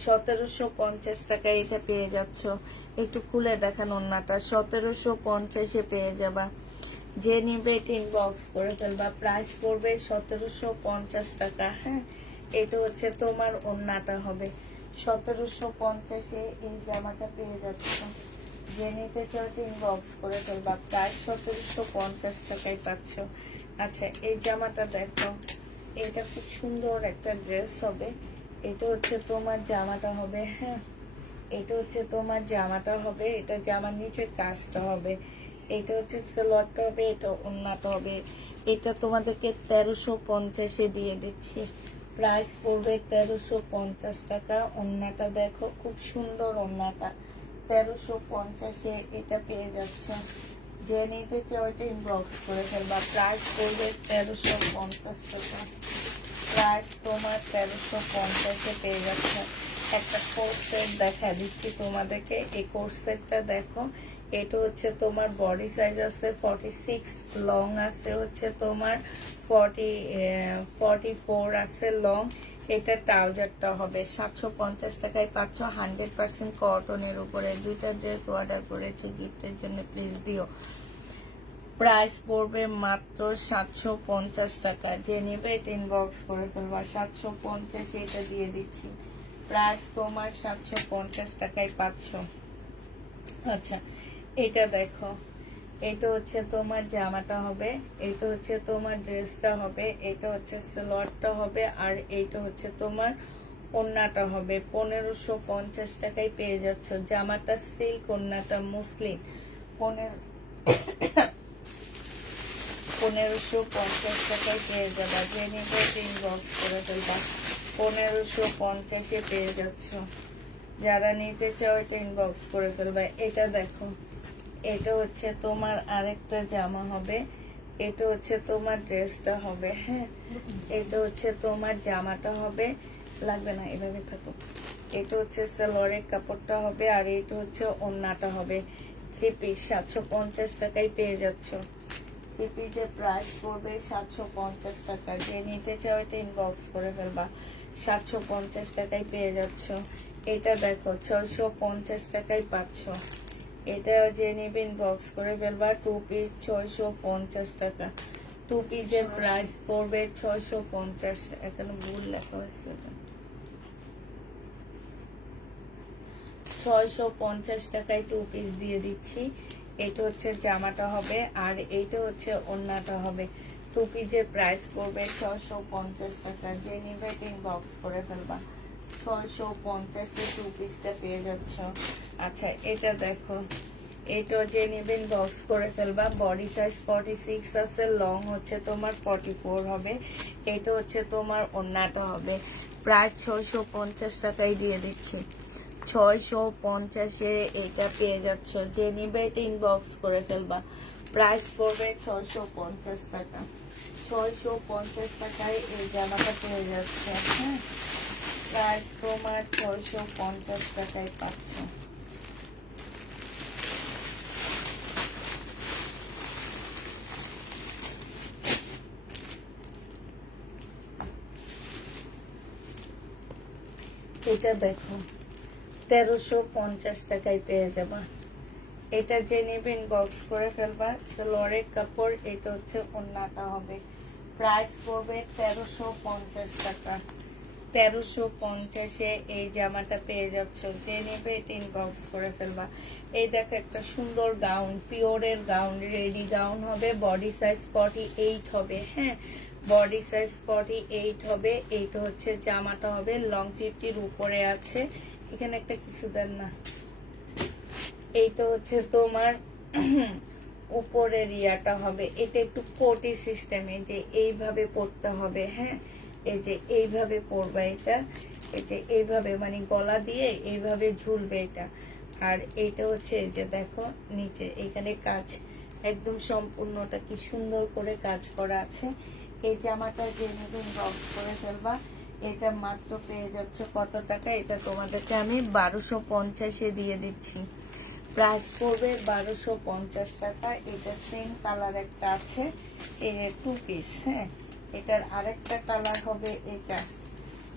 1750 টাকা এটা পেয়ে যাচ্ছ। একটু খুলে দেখান ওড়নাটা। 1750-এ পেয়ে যাবা। যে নিবে এটা ইনবক্স করে ফেলবা। প্রাইস পড়বে 1750 টাকা। হ্যাঁ, এটা হচ্ছে তোমার ওড়নাটা হবে। 1750-এ এই জামাটা পেয়ে যাচ্ছ। যে নিতে চাও ইনবক্স করে ফেলবা। প্রাইস 1750 টাকায় পাচ্ছ। আচ্ছা, এই জামাটা দেখো, এটা খুব সুন্দর একটা ড্রেস হবে। এটা হচ্ছে তোমার জামাটা হবে। হ্যাঁ, এটা হচ্ছে তোমার জামাটা হবে, এটা জামার নিচে কাজটা হবে। এটা হচ্ছে সালোয়ারটা হবে, এটা ওড়নাটা হবে। এটা তোমাদেরকে 1350-এ দিয়ে দিচ্ছি। প্রাইস পড়বে 1350 টাকা। ওড়নাটা দেখো, খুব সুন্দর ওড়নাটা। 1350-এ এটা পেয়ে যাচ্ছ। যে নিতে চাও এটা ইনবক্স করে ফেলবা। প্রাইস পড়বে 1350 টাকা। প্রাইস তোমার 1350-এ পেয়ে যাচ্ছে। একটা কোট সেট দেখা দিচ্ছি তোমাদেরকে। এই কোট সেটটা দেখো, এটা হচ্ছে তোমার বডি সাইজ আছে 46, লং আছে হচ্ছে তোমার 44 আছে লং। এটা ট্রাউজারটা হবে। 750 টাকায় পাচ্ছ। 100% কটনের উপরে। দুইটা ড্রেস অর্ডার করেছি গিফটের জন্য, প্লিজ দিও। প্রাইস পড়বে মাত্র 750 টাকা। যে নেবে এটা ইনবক্স করে ফেলবা। 750 এটা দিয়ে দিচ্ছি। প্রাইস তোমার 750 টাকায় পাচ্ছ। আচ্ছা, এটা দেখো, এটা হচ্ছে তোমার জামাটা হবে, এটা হচ্ছে তোমার ড্রেসটা হবে, এটা হচ্ছে সালোয়ারটা হবে, আর এইটা হচ্ছে তোমার ওড়নাটা হবে। 1550 টাকায় পেয়ে যাচ্ছ। জামাটা সিল্ক, ওড়নাটা মুসলিম। 1550 টাকায় পেয়ে যাবা। যে নিবে ইনবক্স করে ফেলবা। 1550-এ পেয়ে যাচ্ছ। যারা নিতে চাও এটা ইনবক্স করে ফেলবা। এটা দেখো, এটা হচ্ছে তোমার আরেকটা জামা হবে, এটা হচ্ছে তোমার ড্রেসটা হবে, হ্যাঁ। এটা হচ্ছে তোমার জামাটা হবে, লাগবে না এভাবে থাকো। এটা হচ্ছে সালোয়ারের কাপড়টা হবে, আর এটা হচ্ছে ওড়নাটা হবে। 3 পিস 750 টাকায় পেয়ে যাচ্ছ। 3 পিসের প্রাইস পড়বে 750 টাকা। যে নিতে চাও এটা ইনবক্স করে ফেলবা। 750 টাকায় পেয়ে যাচ্ছ। এটা দেখো 650 টাকায় পাচ্ছ। এটা যে নেবে ইনবক্স করে ফেলবা। 2 পিস 650 টাকা। 2 পিসের প্রাইস পড়বে 650। এখানে ভুল লেখা হয়েছে, 650 টাকায় 2 পিস দিয়ে দিচ্ছি। এটা হচ্ছে জামাটা হবে, আর এইটা হচ্ছে ওড়নাটা হবে। 2 পিসের প্রাইস পড়বে 650 টাকা। যে নিবে ইনবক্স করে ফেলবা। 650-এ 2 পিসটা পেয়ে যাচ্ছ। আচ্ছা এটা দেখো, এটা যে নেবেন বক্স করে ফেলবা। বডি সাইজ 46 আছে, লং হচ্ছে তোমার 44 হবে। এটা হচ্ছে তোমার ওড়নাটা হবে। প্রায় 650 টাকায় দিয়ে দিচ্ছি। 650-এ এটা পেয়ে যাচ্ছ। যে নিবে এটা ইনবক্স করে ফেলবা। প্রাইস পড়বে 650 টাকা। 650 টাকায় এই জামাটা পেয়ে যাচ্ছে, হ্যাঁ। প্রাইস তোমার 650 টাকায় পাচ্ছ। এটা দেখো 1350 টাকায় পেয়ে যাবা। এটা যে নেবেন বক্স করে ফেলবা। সালোয়ারের কাপড়, এটা হচ্ছে ওড়নাটা হবে। প্রাইস পড়বে 1350 টাকা। 1350-এ এই জামাটা পেয়ে যাচ্ছ। যে নেবে এটা ইনবক্স করে ফেলবা। এই দেখো একটা সুন্দর গাউন, পিওরের গাউন, রেডি গাউন হবে। বডি সাইজ 48 হবে, হ্যাঁ। বডি সাইজ 48 হবে। এইটা হচ্ছে জামাটা হবে। লং 50-র উপরে আছে। এখানে একটা কিছু দেন না। এইটা হচ্ছে তোমার উপরের ইয়াটা হবে। এটা একটু কোটি সিস্টেমে, যে এইভাবে পড়তে হবে, হ্যাঁ। এই যে এইভাবে পড়বা এটা। এই যে এইভাবে মানে গলা দিয়ে এইভাবে ঝুলবে এটা। আর এইটা হচ্ছে এই যে দেখো নিচে এখানে কাজ, একদম সম্পূর্ণটা কি সুন্দর করে কাজ করা আছে। এই জামাটা যে নতুন বক্স করে ফেলবা। এটা মাত্র পেয়ে যাচ্ছ কত টাকা? এটা তোমাদেরকে আমি 1250-এ দিয়ে দিচ্ছি। প্রাইস পড়বে 1250 টাকা। এটা সেম কালার একটা আছে, 2 পিস, হ্যাঁ। এটার আরেকটা কালার হবে এটা।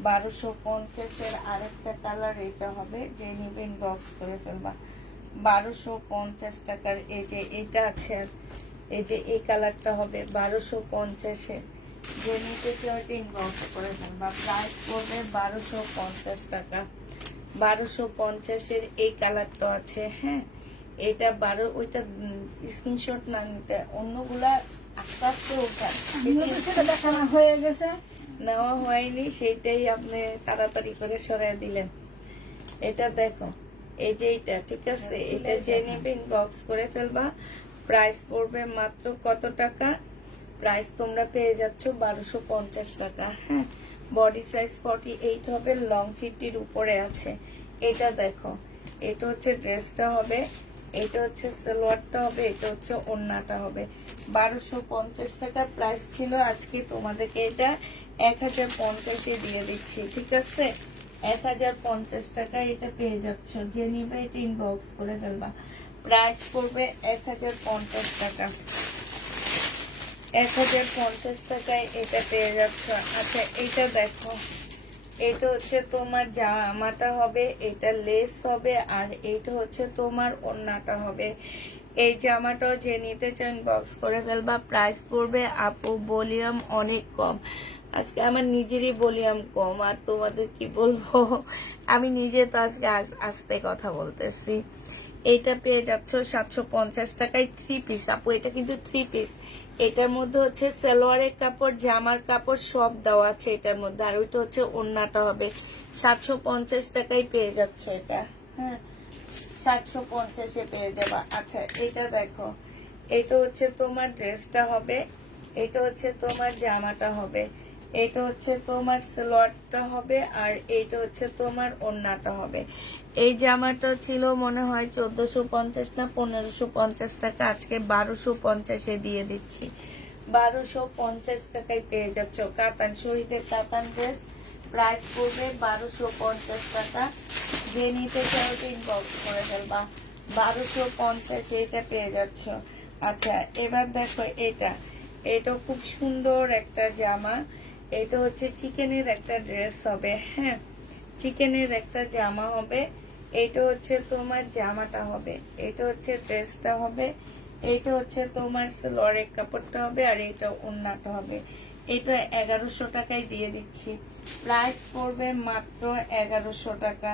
1250-এর আরেকটা কালার এটা হবে। যে নিবেন বক্স করে ফেলবা। 1250 টাকার এই যে এটা আছে, আর এই যে এই কালারটা হবে 1250-এ। যে নিতে চাও ইনবক্স করে ফেলবা। প্রাইস পড়বে 1250 টাকা। 1250-এর এই কালারটা আছে, হ্যাঁ। এটা 12, ওইটা স্ক্রিনশট না নিতে, অন্যগুলা আস্তে আস্তে ওঠা দেখানো হয়ে গেছে, নেওয়া হয়নি, সেইটাই আপনি তাড়াতাড়ি করে সরাই দিলেন। এটা দেখো, এই যে এটা ঠিক আছে। এটা যে নিবে ইনবক্স করে ফেলবা। প্রাইস পড়বে মাত্র কত টাকা? প্রাইস তোমরা পেয়ে যাচ্ছ 1250 টাকা, হ্যাঁ। বডি সাইজ 48 হবে, লং 50-র উপরে আছে। এটা দেখো, এটা হচ্ছে ড্রেসটা হবে, এটা হচ্ছে সালোয়ারটা হবে, এটা হচ্ছে ওড়নাটা হবে। 1250 টাকা প্রাইস ছিল। আজকে তোমাদেরকে এটা 1050-এ দিয়ে দিচ্ছি, ঠিক আছে। 1050 টাকা এটা পেয়ে যাচ্ছ। যে নিবে এটা ইনবক্স করে ফেলবা। প্রাইস পড়বে 1050 টাকা। 1050 টাকায় এটা পেয়ে যাচ্ছ। আচ্ছা এটা দেখো, এটা হচ্ছে তোমার জামাটা হবে, এটা লেস হবে, আর এইটা হচ্ছে তোমার ওড়নাটা হবে। এই জামাটাও যে নিতে চান বক্স করে ফেলবা। প্রাইস পড়বে আপু ভলিউম অনেক কম। আজকে আমার নিজেরই ভলিউম কম, আর তোমাদের কি বলবো, আমি নিজে তো আজকে আস্তে কথা বলতেছি। এইটা পেয়ে যাচ্ছ 750 টাকায় 3 পিস। আপু এটা কিন্তু 3 পিস। এটার মধ্যে হচ্ছে সালোয়ারের কাপড়, জামার কাপড় সব দেওয়া আছে এটার মধ্যে, আর ওইটা হচ্ছে ওড়নাটা হবে। 750 টাকায় পেয়ে যাচ্ছ এটা, হ্যাঁ। 750-এ পেয়ে যাবা। আচ্ছা এটা দেখো, এটা হচ্ছে তোমার ড্রেসটা হবে, এটা হচ্ছে তোমার জামাটা হবে, এটা হচ্ছে তোমার সালোয়ারটা হবে, আর এইটা হচ্ছে তোমার ওড়নাটা হবে। এই জামাটা ছিল মনে হয় 1450 না 1550 টাকা। আজকে 1250-এ দিয়ে দিচ্ছি। 1250 টাকায় পেয়ে যাচ্ছ কাতান শরীরের কাতান ড্রেস। প্রাইস পড়বে 1250 টাকা। যে নিতে চাও ইনবক্স করে ফেলবা। 1250 এটা পেয়ে যাচ্ছ। আচ্ছা এবার দেখো এটা খুব সুন্দর একটা জামা। এটা হচ্ছে চিকেনের একটা ড্রেস হবে, হ্যাঁ চিকেনের একটা জামা হবে। এটা হচ্ছে তোমার জামাটা হবে, এটা হচ্ছে ড্রেসটা হবে, এটা হচ্ছে তোমার লরের কাপড়টা হবে, আর এটা ওড়নাটা হবে। এটা 1100 টাকায় দিয়ে দিচ্ছি। প্রাইস পড়বে মাত্র 1100 টাকা।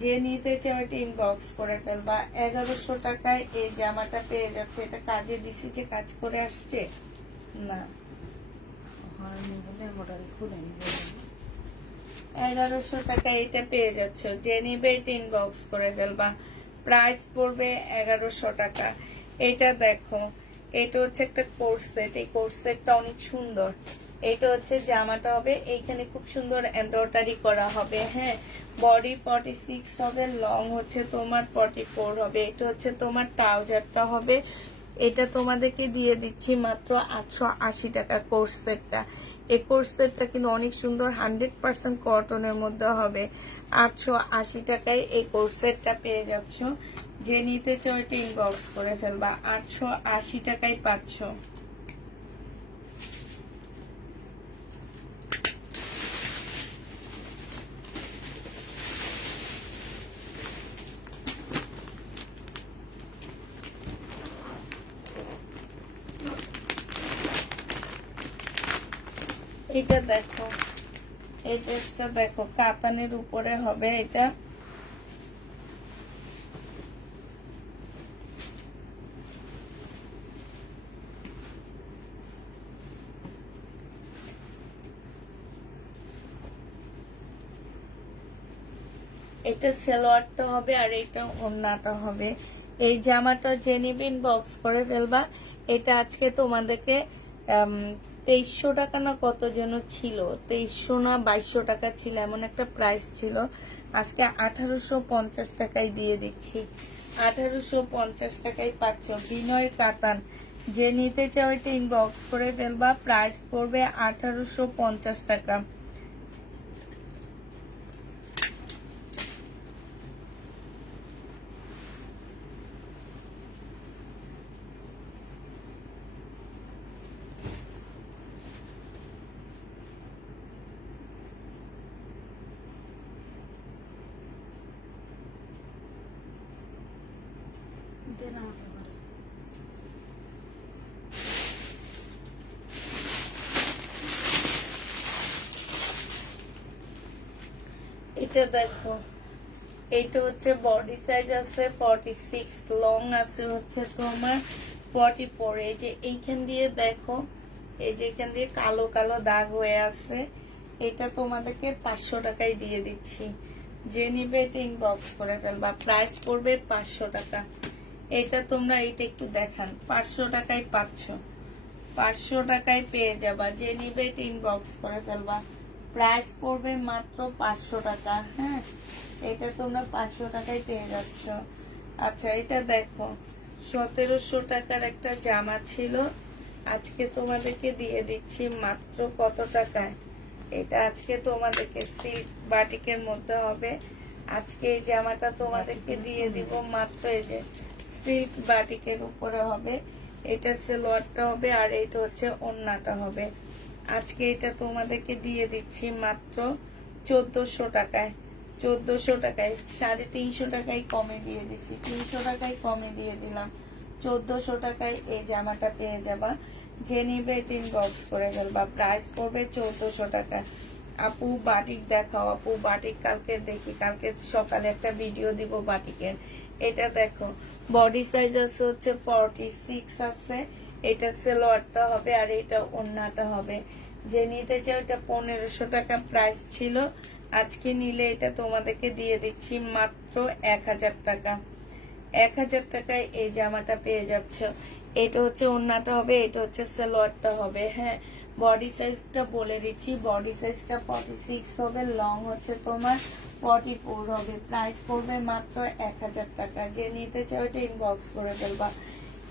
যে নিতে চাও এটা ইনবক্স করে ফেলবা। 1100 টাকায় এই জামাটা পেয়ে যাচ্ছে। এটা কাজে দিছি যে কাজ করে আসছে না, হয়নি বলে অর্ডার খুলে নিবে। 1100 টাকায় এটা পেয়ে যাচ্ছ। যে নিবে এটা ইনবক্স করে ফেলবা। প্রাইস পড়বে 1100 টাকা। এটা দেখো, এটা হচ্ছে একটা কোর্স সেট। এই কোর্স সেটটা অনেক সুন্দর। এটা হচ্ছে জামাটা হবে, এইখানে খুব সুন্দর এমব্রয়ডারি করা হবে, হ্যাঁ বডি 46 হবে, লং হচ্ছে তোমার 44 হবে। এটা হচ্ছে তোমার ট্রাউজারটা হবে। এটা তোমাদেরকে দিয়ে দিচ্ছি মাত্র 880 টাকা কোর্স সেটটা। এই কোর্স সেটটা কিন্তু অনেক সুন্দর, 100% কটনের মধ্যে হবে। 880 টাকায় এই কোর্স সেটটা পেয়ে যাচ্ছ। যে নিতে চাও এটা ইনবক্স করে ফেলবা। 880 টাকায় পাচ্ছ। এটা দেখো, এই ড্রেসটা দেখো কাতানের উপরে হবে। এটা এটা সালোয়ারটা হবে, আর এটা ওড়নাটা হবে। এই জামাটা যে নিবে ইনবক্স করে ফেলবা। এটা আজকে তোমাদেরকে 2300 টাকা না কত যেন ছিল, 2300 না 2200 টাকা ছিল, এমন একটা প্রাইস ছিল। আজকে 1850 টাকায় দিয়ে দিচ্ছি। 1850 টাকায় পাচ্ছ বিনয় কাতান। যে নিতে চাও এটা ইনবক্স করে ফেলবা। প্রাইস পড়বে 1850 টাকা। দেন আমাকে এবারে। এটা দেখো, এইটা হচ্ছে বডি সাইজ আছে 46, লং আছে হচ্ছে তোমার 44। এই যে এইখান দিয়ে দেখো, এই যে এখান দিয়ে কালো কালো দাগ হয়ে আছে। এটা তোমাদেরকে 500 টাকায় দিয়ে দিচ্ছি। যে নিবে এটা ইনবক্স করে ফেলবা। প্রাইস পড়বে 500 টাকা। এটা তোমরা এটা একটু দেখান, 500 টাকায় পাচ্ছ। 500 টাকায় পেয়ে যাবা। যে নিবে এটা ইনবক্স করে ফেলবা। প্রাইস পড়বে মাত্র 500 টাকা। হ্যাঁ এটা তোমরা 500 টাকায় পেয়ে যাচ্ছ। আচ্ছা এটা দেখো, 1700 টাকার একটা জামা ছিল, আজকে তোমাদেরকে দিয়ে দিচ্ছি মাত্র কত টাকায়। এটা আজকে তোমাদেরকে সিল্ক বাটিকের মধ্যে হবে। আজকে এই জামাটা তোমাদেরকে দিয়ে দিব মাত্র, এই যে সিল্ক বাটিকের উপরে হবে। এটা সালোয়ারটা হবে, আর এটা হচ্ছে ওড়নাটা হবে। আজকে এটা তোমাদেরকে দিয়ে দিচ্ছি মাত্র 1400 টাকায়। 1400 টাকায়, 350 টাকায় কমে দিয়ে দিচ্ছি। 300 টাকায় কমে দিয়ে দিলাম। 1400 টাকায় এই জামাটা পেয়ে যাবা। যে নিবে ইনবক্স করে ফেলবা। প্রাইস পড়বে 1400 টাকা। আপু বাটিক দেখাও, আপু বাটিক কালকে দেখি, কালকে সকালে একটা ভিডিও দিব বাটিকের। এটা দেখো, বডি সাইজ আছে হচ্ছে 46 আছে। এটা সালোয়ারটা হবে, আর এটা ওড়নাটা হবে। যে নিতে চাও এটা 1500 টাকা প্রাইস ছিল। আজকে নিলে এটা তোমাদেরকে দিয়ে দিচ্ছি মাত্র 1000 টাকা। 1000 টাকায় এই জামাটা পেয়ে যাচ্ছ। এটা হচ্ছে ওড়নাটা হবে, এটা হচ্ছে সালোয়ারটা হবে। হ্যাঁ বডি সাইজটা বলে দিচ্ছি, বডি সাইজটা 46 হবে, লং হচ্ছে তোমার 44 হবে। প্রাইস পড়বে মাত্র 1000 টাকা। যে নিতে চাও এটা ইনবক্স করে ফেলবা।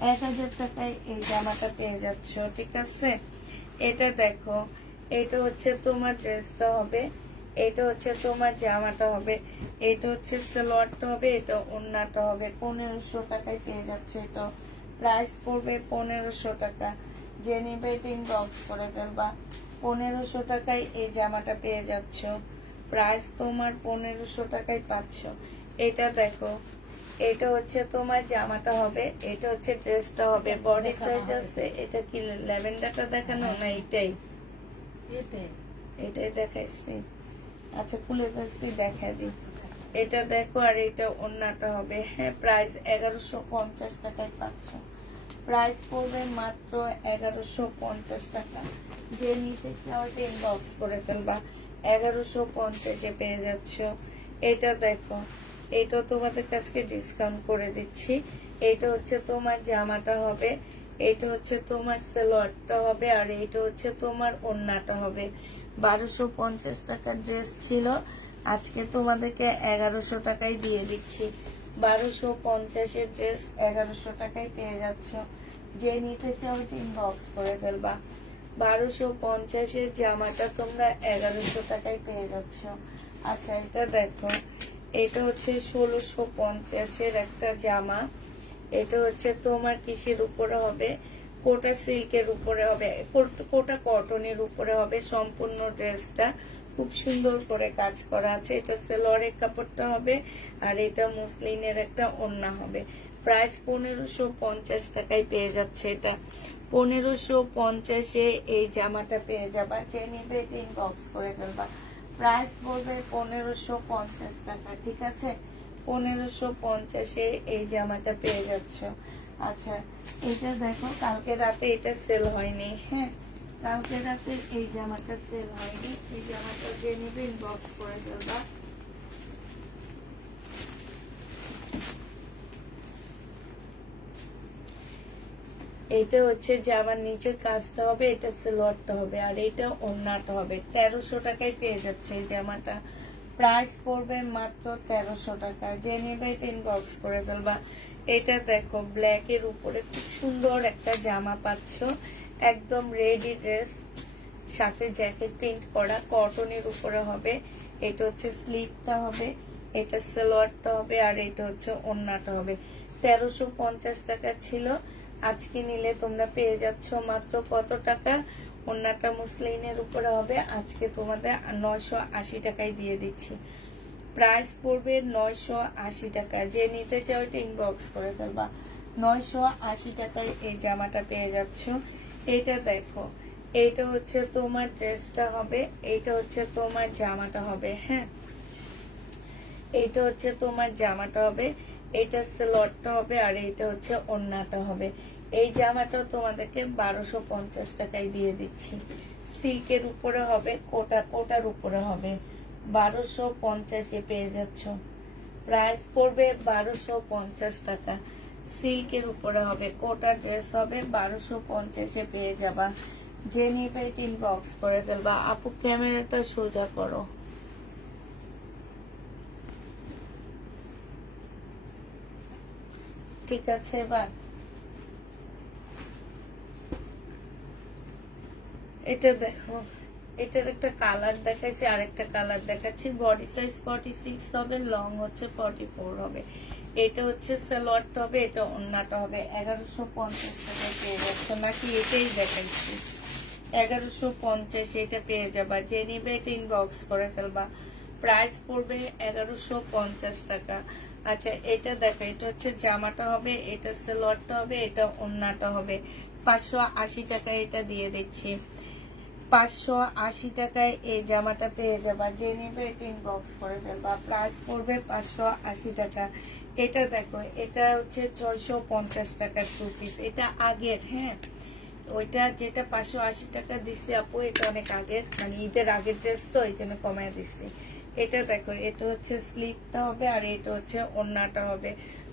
1000 টাকায় এই জামাটা পেয়ে যাচ্ছ, ঠিক আছে। এটা দেখো, এটা হচ্ছে তোমার ড্রেসটা হবে, এটা হচ্ছে তোমার জামাটা হবে, এটা হচ্ছে সালোয়ারটা হবে, এটা ওড়নাটা হবে। 1500 টাকায় পেয়ে যাচ্ছে। এটা প্রাইস পড়বে 1500 টাকা। যে নিবে ইনবক্স করে ফেলবা। 1500 টাকায় এই জামাটা পেয়ে যাচ্ছ। প্রাইস তোমার 1500 টাকায় পাচ্ছ। এটা দেখো, এটা হচ্ছে তোমার জামাটা হবে, এটা হচ্ছে ড্রেসটা হবে। বডি সাইজ আছে। এটা কি ল্যাভেন্ডারটা দেখানো না এইটাই? এটাই দেখাইছি। আচ্ছা খুলে ফেলছি, দেখা দিচ্ছি। এটা দেখো, আর এটা ওড়নাটা হবে। হ্যাঁ, প্রাইস 1150 টাকায় পাচ্ছ। প্রাইস পড়বে মাত্র 1150 টাকা। যে নিতে চাও ইনবক্স করে ফেলবা। 1150-এ পেয়ে যাচ্ছ। এটা দেখো, এটা তোমাদের কাছে ডিসকাউন্ট করে দিচ্ছি। এটা হচ্ছে তোমার জামাটা হবে, এটা হচ্ছে তোমার সালোয়ারটা হবে, আর এটা হচ্ছে তোমার ওড়নাটা হবে। 1250 টাকার ড্রেস ছিল, আজকে তোমাদেরকে 1100 টাকায় দিয়ে দিচ্ছি। 1250-এর ড্রেস 1100 টাকায় পেয়ে যাচ্ছ। যে নিতে চাও ইনবক্স করে ফেলবা। 1250-এর জামাটা তোমরা 1100 টাকায় পেয়ে যাচ্ছ। আচ্ছা এটা দেখো, এটা হচ্ছে 1650-এর একটা জামা। এটা হচ্ছে তোমার কিসের উপরে হবে? কোটা সিল্কের উপরে হবে, কোটা কটনের উপরে হবে। সম্পূর্ণ ড্রেসটা খুব সুন্দর করে কাজ করা আছে। এটা সেলোয়ারের কাপড়টা হবে, আর এটা মুসলিনের একটা ওড়না হবে। প্রাইস 1550 টাকায় পেয়ে যাচ্ছে। এটা 1550-এ এই জামাটা পেয়ে যাবা। যে নিবে এটা ইনবক্স করে ফেলবা। প্রাইস বলবে 1550 টাকা, ঠিক আছে। 1550-এ এই জামাটা পেয়ে যাচ্ছ। আচ্ছা এটা দেখো, কালকে রাতে এটা সেল হয়নি। হ্যাঁ, কালকে রাতে এই জামাটা সেল হয়নি। এই জামাটা যে নিবে ইনবক্স করে ফেলবা। এটা হচ্ছে জামার নিচের কাজটা হবে, এটা সালোয়ারটা হবে, আর এটা ওড়নাটা হবে। 1300 টাকায় পেয়ে যাচ্ছে এই জামাটা। প্রাইস পড়বে মাত্র 1300 টাকা। যে নেবে এটা ইনবক্স করে ফেলবা। এটা দেখো, ব্ল্যাক এর উপরে খুব সুন্দর একটা জামা পাচ্ছ, একদম রেডি ড্রেস, সাথে জ্যাকেট প্রিন্ট করা, কটনের উপরে হবে। এটা হচ্ছে স্লিভটা হবে, এটা সালোয়ারটা হবে, আর এটা হচ্ছে ওড়নাটা হবে। 1350 টাকা ছিল, আজকে নিলে তোমরা পেয়ে যাচ্ছ মাত্র কত টাকা? ওড়নাটা মুসলিনের উপরে হবে, আজকে তোমাদের 980 টাকায় দিয়ে দিচ্ছি। প্রাইস পড়বে 980 টাকা। যে নিতে চাও এটা ইনবক্স করে ফেলবা। 980 টাকায় এই জামাটা পেয়ে যাচ্ছ। এটা দেখো, এইটা হচ্ছে তোমার ড্রেসটা হবে, এইটা হচ্ছে তোমার জামাটা হবে। হ্যাঁ, এইটা হচ্ছে তোমার জামাটা হবে, এটা সালোয়ারটা হবে, আর এইটা হচ্ছে ওড়নাটা হবে। এই জামাটাও তোমাদেরকে 1250 টাকায় দিয়ে দিচ্ছি। সিল্কের উপরে হবে, কোটার উপরে হবে। 1250-এ পেয়ে যাচ্ছ। প্রাইস পড়বে 1250 টাকা। সিল্কের উপরে হবে, কোটা ড্রেস হবে, 1250-এ পেয়ে যাবা। যে নিবে ইনবক্স করে ফেলবা। আপু ক্যামেরাটা সোজা করো। ঠিক আছে, এবার এটা দেখো, এটার একটা কালার দেখাচ্ছি, আরেকটা কালার দেখাচ্ছি। বডি সাইজ 46 হবে, লং হচ্ছে 44 হবে। এটা হচ্ছে সালোয়ারটা হবে, এটা ওড়নাটা হবে। 1150 টাকা পেয়ে যাচ্ছে, নাকি এটাই দেখাচ্ছি? 1150 এটা পেয়ে যাবা। যে নিবে এটা ইনবক্স করে ফেলবা। প্রাইস পড়বে 1150 টাকা। আচ্ছা এটা দেখো, এটা হচ্ছে জামাটা হবে, এটা সালোয়ারটা হবে, এটা ওড়নাটা হবে। 580 টাকা এটা দিয়ে দিচ্ছি। 580 টাকায় এই জামাটা পেয়ে যাবা। যে নিবে এটা ইনবক্স করে ফেলবা। প্রাইস পড়বে 580 টাকা। এটা দেখো, এটা হচ্ছে 650 টাকার 2 পিস। এটা আগের, হ্যাঁ, ওইটা যেটা 580 টাকা দিচ্ছি আপু, এটা অনেক আগের, মানে ঈদের আগের ড্রেস, তো এই জন্য কমায় দিচ্ছি। এটা দেখো, এটা হচ্ছে স্লিভটা হবে, আর এটা হচ্ছে ওড়নাটা হবে।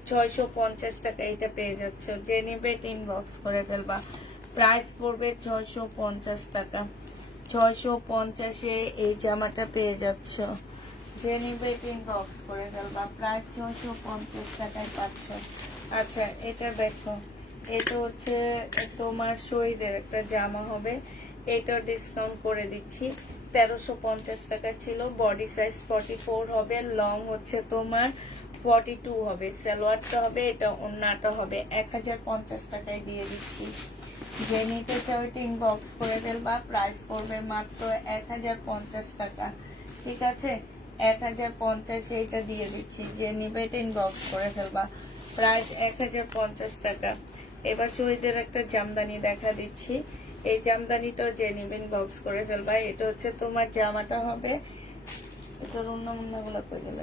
650 টাকা এটা পেয়ে যাচ্ছ। যে নিবে এটা ইনবক্স করে ফেলবা। প্রাইস পড়বে 650 টাকা। 650-এ এই জামাটা পেয়ে যাচ্ছ। যে নিবে এটা ইনবক্স করে ফেলবা। প্রাইস 650 টাকায় পাচ্ছ। আচ্ছা এটা দেখো, এটা হচ্ছে তোমার শহীদের একটা জামা হবে, এটা ডিসকাউন্ট করে দিচ্ছি 1350 টাকা ছিল। বডি সাইজ 44 হবে, লং হচ্ছে তোমার 42 হবে, সালোয়ারটা হবে, এটা ওন্নাটা হবে 1050 টাকায় দিয়ে দিচ্ছি। যে নিতে চাও এটা ইনবক্স করে ফেলবা, প্রাইস পড়বে মাত্র 1050 টাকা। ঠিক আছে, 1050 এইটা দিয়ে দিচ্ছি, যে নিবে এটা ইনবক্স করে ফেলবা, প্রাইস 1050 টাকা। এবার শহীদের একটা জামদানি দেখা দিচ্ছি, এই জামদানিটাও যে নিবেন বক্স করে ফেলবা। এটা হচ্ছে তোমার জামাটা হবে, এটার ওন্না গুলো কই গেল,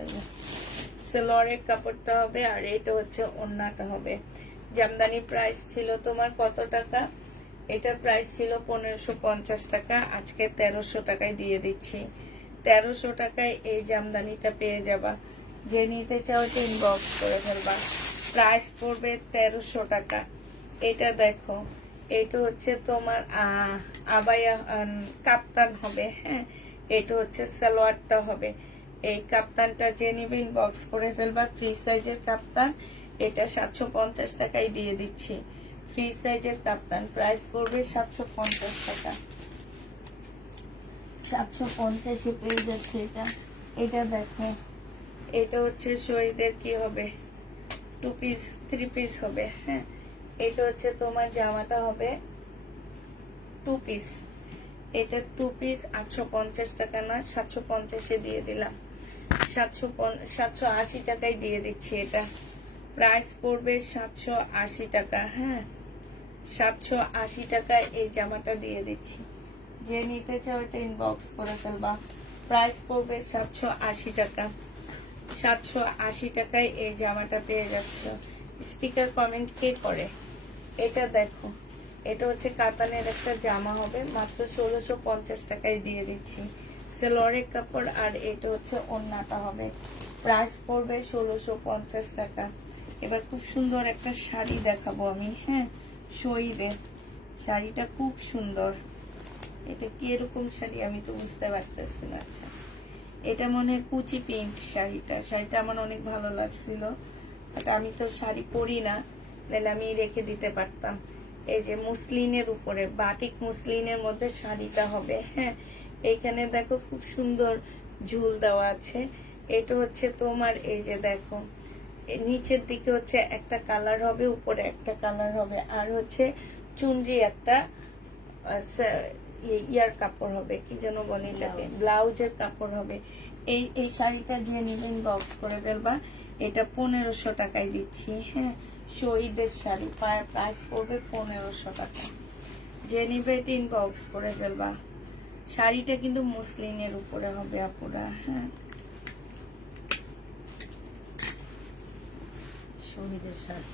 সেলোয়ারের কাপড়টা হবে, আর এটা হচ্ছে ওন্নাটা হবে। জামদানি প্রাইস ছিল তোমার কত টাকা? এটার প্রাইস ছিল 1550 টাকা, আজকে 1300 টাকায় দিয়ে দিচ্ছি। 1300 টাকায় এই জামদানিটা পেয়ে যাবা, যে নিতে চাও এটা ইনবক্স করে ফেলবা, প্রাইস পড়বে 1300 টাকা। এটা দেখো, এটা হচ্ছে তোমার আবায়া কাপ্তান হবে, হ্যাঁ, এটা হচ্ছে সালোয়ারটা হবে। এই কাপ্তানটা যে নিবে ইনবক্স করে ফেলবা, ফ্রি সাইজের কাপ্তান, এটা 750 টাকায় দিয়ে দিচ্ছি। ফ্রি সাইজের কাপ্তান প্রাইস পড়বে 750 টাকা, 750 পেয়ে যাচ্ছে এটা। এটা দেখো, এটা হচ্ছে শহীদের কি হবে, 2 পিস 3 পিস হবে, হ্যাঁ, এটা হচ্ছে তোমার জামাটা হবে 2 পিস, এটা 2 পিস 850 টাকা না 750 দিয়ে দিলাম, 780 টাকায় দিয়ে দিচ্ছি। এটা প্রাইস পড়বে 780 টাকা, হ্যাঁ, 780 টাকায় এই জামাটা দিয়ে দিচ্ছি। যে নিতে চাও এটা ইনবক্স করে ফেলবা, প্রাইস পড়বে 780 টাকা। 780 টাকায় এই জামাটা পেয়ে যাচ্ছ। স্টিকার কমেন্ট কে করে? এটা দেখো, এটা হচ্ছে কাতানের একটা জামা হবে, মাত্র 1650 টাকায় দিয়ে দিচ্ছি। সেলোয়ারের কাপড়, আর এটা হচ্ছে ওন্নাটা হবে, প্রাইস পড়বে 1650 টাকা। এবার খুব সুন্দর একটা শাড়ি দেখাবো আমি, হ্যাঁ, শহীদের শাড়িটা খুব সুন্দর। এটা কি এরকম শাড়ি আমি তো বুঝতে পারতেছি না। আচ্ছা, এটা মনে হয় কুচি প্রিন্ট শাড়িটা আমার অনেক ভালো লাগছিল, বাট আমি তো শাড়ি পরি না, তাহলে আমি রেখে দিতে পারতাম। এই যে মুসলিনের উপরে, বাটিক মুসলিনের মধ্যে শাড়িটা হবে, হ্যাঁ, এইখানে দেখো খুব সুন্দর ঝুল দেওয়া আছে। এটা হচ্ছে তোমার, এই যে দেখো, নিচের দিকে হচ্ছে একটা কালার হবে, উপরে একটা কালার হবে, আর হচ্ছে চুনরি একটা ইয়ার কাপড় হবে, কি যেন বলে এটাকে, ব্লাউজের কাপড় হবে। এই শাড়িটা যে নিবেন বক্স করে ফেলবা, এটা 1500 টাকায় দিচ্ছি, হ্যাঁ, শহীদের শাড়ি, প্রাইস পড়বে 1500 টাকা। যে নিবে এটা ইনবক্স করে ফেলবা। শাড়িটা কিন্তু মুসলিনের উপরে হবে আপুরা, হ্যাঁ, শহীদের শাড়ি।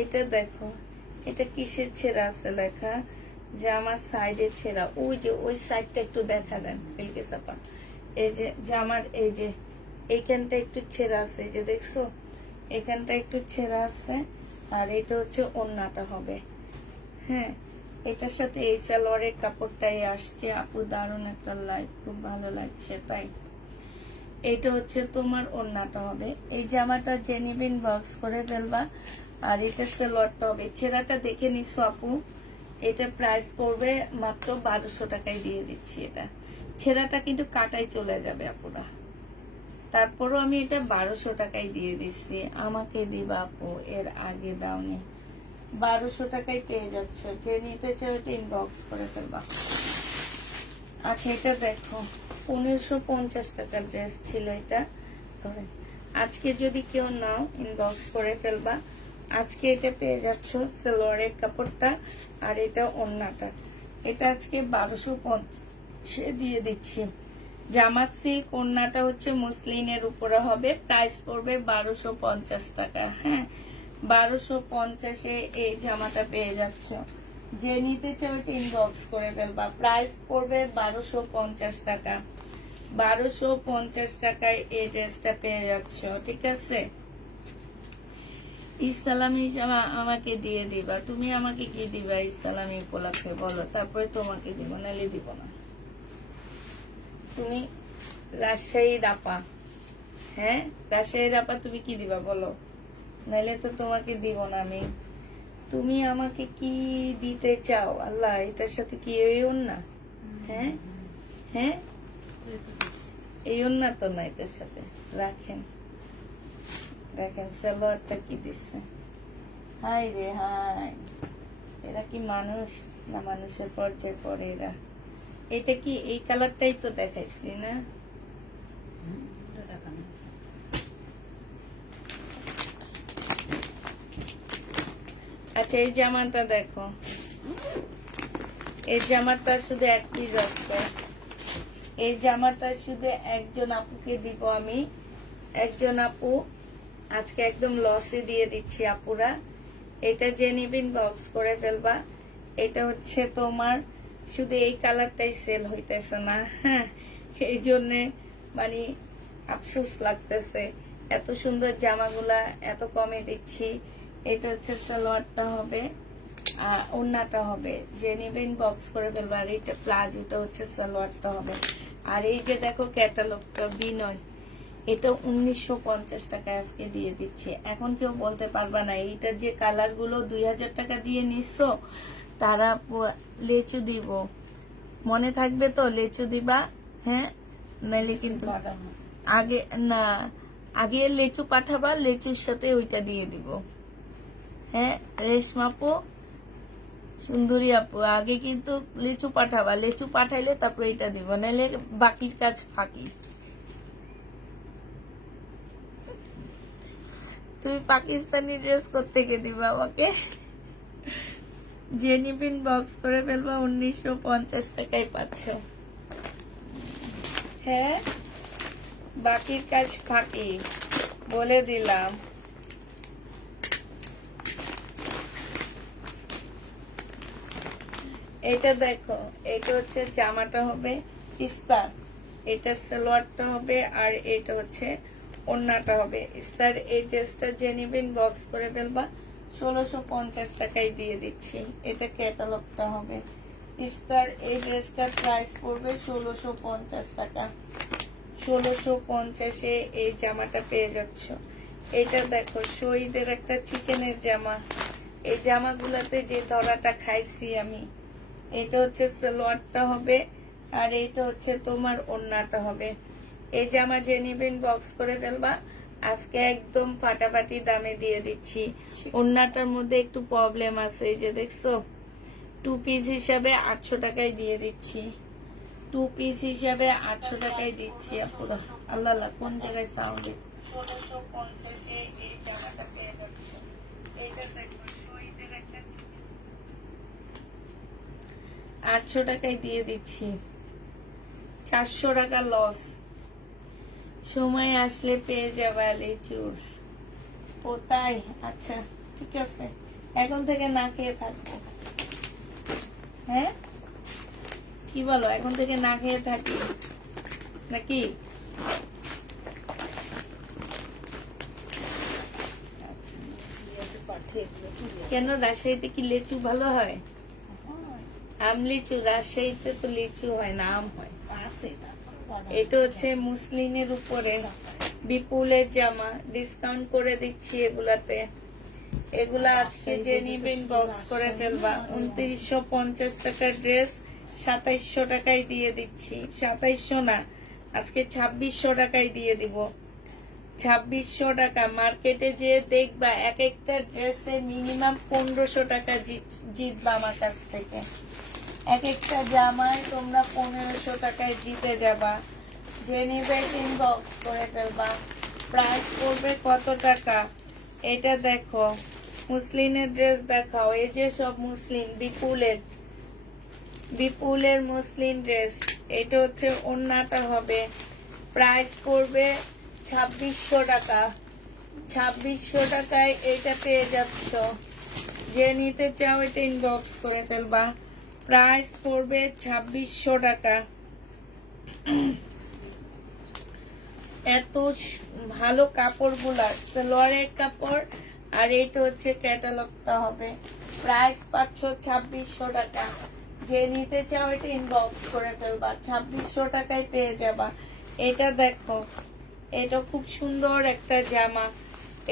এটা দেখো, এটা কিসের ছেঁড়া আছে লেখা, যে আমার সাইডে ছেঁড়া, ওই যে ওই সাইডটা একটু দেখা দেন পিলকে চাপা, এই যে জামার এই যে এইখানটা একটু ছেঁড়া আছে, এই যে দেখছো এখানটা একটু ছেঁড়া আছে, আর এটা হচ্ছে ওন্নাটা হবে, হ্যাঁ, এটার সাথে এই সালোয়ারের কাপড়টাই আসছে। আপু দারুণ একটা লাইট, খুব ভালো লাগছে তাই। এটা হচ্ছে তোমার ওন্নাটা হবে, এই জামাটা যে নিবেন বক্স করে ফেলবা, আর এটা সালোয়ারটা হবে। ছেঁড়াটা দেখে নিছো আপু, এটা প্রাইস পড়বে মাত্র 1200 টাকায় দিয়ে দিচ্ছি। এটা ছেঁড়াটা কিন্তু কাটাই চলে যাবে আপুরা, তারপরও আমি এটা 1200 টাকায় দিয়ে দিচ্ছি। আমাকে দিবা আপু, এর আগে দাওনি। 1200 টাকায় পেয়ে যাচ্ছ, যে নিতে চাও এটা ইনবক্স করে ফেলবা। আচ্ছা, এটা দেখো 1550 টাকার ড্রেস ছিল এটা, ধরেন আজকে যদি কেউ নাও ইনবক্স করে ফেলবা, আজকে এটা পেয়ে যাচ্ছ সালোয়ারের কাপড়টা, আর এটা ওন্নাটা, এটা আজকে 1250 দিয়ে দিচ্ছি। জামা সিল্ক, ওন্নাটা হচ্ছে মুসলিনের উপরে হবে, প্রাইস পড়বে 1250 টাকা, হ্যাঁ, 1250 এই জামাটা পেয়ে যাচ্ছ। যে নিতে চাও এটা ইনবক্স করে ফেলবা, প্রাইস পড়বে 1250 টাকা। 1250 টাকায় এই ড্রেসটা পেয়ে যাচ্ছ, ঠিক আছে। ইসলামী আমাকে দিয়ে দিবা, তুমি আমাকে কি দিবা ইসলামী উপলক্ষে বলো, তারপরে তোমাকে দিব, নাহলে দিব না। তুমি রাজশাহী রাপা, হ্যাঁ, রাজশাহী রাপা, তুমি কি দিবা বলো। নাইলে তো তোমাকে দিব না আমি। তুমি আমাকে কি দিতে চাও আল্লাহ? এটার সাথে কি এই ওন্না? হ্যাঁ হ্যাঁ, এই ওন্না তো না এটার সাথে। রাখেন, দেখেন সালোয়ারটা কি দিচ্ছে। হাই রে হাই, এরা কি মানুষ না মানুষের পর্যায়ে পড়ে এরা? এটা কি এই কালারটাই তো দেখাইছি না? আচ্ছা এই জামাটা দেখো, এই জামাটা শুধু এক পিস আছে। এই জামাটা শুধু একজন আপুকে দিব আমি। একজন আপু আজকে একদম লসে দিয়ে দিচ্ছি আপুরা। এটা যে নিবেন বক্স করে ফেলবা। এটা হচ্ছে তোমার শুধু এই কালারটাই সেল হইতেছে না, হ্যাঁ এই জন্যে মানে আফসোস লাগতেছে। এত সুন্দর জামাগুলা এত কমে দিচ্ছি। এটা হচ্ছে সালোয়ারটা হবে, ওড়নাটা হবে। যে নিবেন বক্স করে ফেলবা। আর এইটা প্লাজোটা হচ্ছে সালোয়ারটা হবে। আর এই যে দেখো ক্যাটালগটা বিনয়, এটা 1950 টাকায় আজকে দিয়ে দিচ্ছি। এখন কেউ বলতে পারবা না এইটার যে কালার গুলো 2000 টাকা দিয়ে নিচ্ছ, তারা লেচু দিব, মনে থাকবে তো লেচু দিবা। হ্যাঁ নাইলে কিন্তু আগে না, আগে লেচু পাঠাবা, লেচুর সাথে ওইটা দিয়ে দিব। হ্যাঁ রেশমা আপু, সুন্দরী আপু, আগে কিন্তু লেচু পাঠাবা, লেচু পাঠাইলে তারপরে এটা দিব, নাইলে বাকির কাজ ফাঁকি। তুমি পাকিস্তানি ড্রেস কোত্থেকে দিবা আমাকে? যে নিবেন বক্স করে ফেলবা, 1950 টাকায় পাচ্ছ। হ্যাঁ বাকির কাজ ফাঁকি বলে দিলাম। এটা দেখো, এটা হচ্ছে জামাটা হবে ইস্তার, এটা সালোয়ারটা হবে, আর এটা হচ্ছে ওড়নাটা হবে ইস্তার। এই ড্রেসটা যে নিবেন বক্স করে ফেলবা, 1650 টাকায় দিয়ে দিচ্ছি। এটা ক্যাটালগটা হবে ইস্তার। এই ড্রেসটার প্রাইস পড়বে 1650 টাকা। 1650-এ এই জামাটা পেয়ে যাচ্ছ। এটা দেখো শহীদের একটা চিকেনের জামা। এই জামাগুলাতে যে ধরাটা খাইছি আমি। এটা হচ্ছে সালোয়ারটা হবে, আর এটা হচ্ছে তোমার ওড়নাটা হবে। এই জামা যে নিবেন বক্স করে ফেলবা, আজকে একদম ফাটাফাটি দামে দিয়ে দিচ্ছি। ওড়নাটার মধ্যে একটু প্রবলেম আছে, এই যে দেখছো 2 পিস হিসাবে 800 টাকায় দিয়ে দিচ্ছি। 2 পিস হিসাবে 800 টাকায় দিচ্ছি আপুরা। আল্লাহ আল্লাহ, কোন জায়গায় সাউন্ড? 1650-এ এই জামাটা পেয়ে যাচ্ছ। এটা দেখো শহীদের একটা 800 টাকায় দিয়ে দিচ্ছি। 400 টাকা লস। সময় আসলে পেয়ে যাবা লিচুর। ও তাই, আচ্ছা ঠিক আছে, এখন থেকে না খেয়ে থাকবো। হ্যাঁ কি বলো, এখন থেকে না খেয়ে থাকি নাকি? কেন রাজশাহীতে কি লিচু ভালো হয়? আম লিচু, রাজশাহীতে তো লিচু হয় না, আম হয়। এটা হচ্ছে মুসলিমের উপরে বিপুলের জামা, ডিসকাউন্ট করে দিচ্ছি এগুলাতে। এগুলা আজকে যে নিবেন বক্স করে ফেলবা। 2950 টাকার ড্রেস 2700 টাকায় দিয়ে দিচ্ছি। 2700 না, আজকে 2600 টাকায় দিয়ে দিব। 2600 টাকা। মার্কেটে যে দেখবা এক একটা ড্রেসে মিনিমাম 1500 টাকা জিতবা আমার কাছ থেকে। এক একটা জামায় তোমরা 1500 টাকায় জিতে যাবা। যে নিবে ইনবক্স করে ফেলবা। প্রাইস পড়বে কত টাকা? এটা দেখো মুসলিমের ড্রেস দেখাও। এই যে সব মুসলিম, বিপুলের মুসলিম ড্রেস। এটা হচ্ছে ওড়নাটা হবে। প্রাইস পড়বে 2600 টাকা। 2600 টাকায় এটা পেয়ে যাচ্ছ। যে নিতে চাও এটা ইনবক্স করে ফেলবা। প্রাইস পড়বে 2600 টাকা। এত ভালো কাপড় গুলা, সালোয়ারের কাপড়, আর এটা হচ্ছে ক্যাটালগটা হবে। প্রাইস পাচ্ছ 2600 টাকা। যে নিতে চাও এটা ইনবক্স করে ফেলবা। 2600 টাকায় পেয়ে যাবা। এটা দেখো, এটা খুব সুন্দর একটা জামা।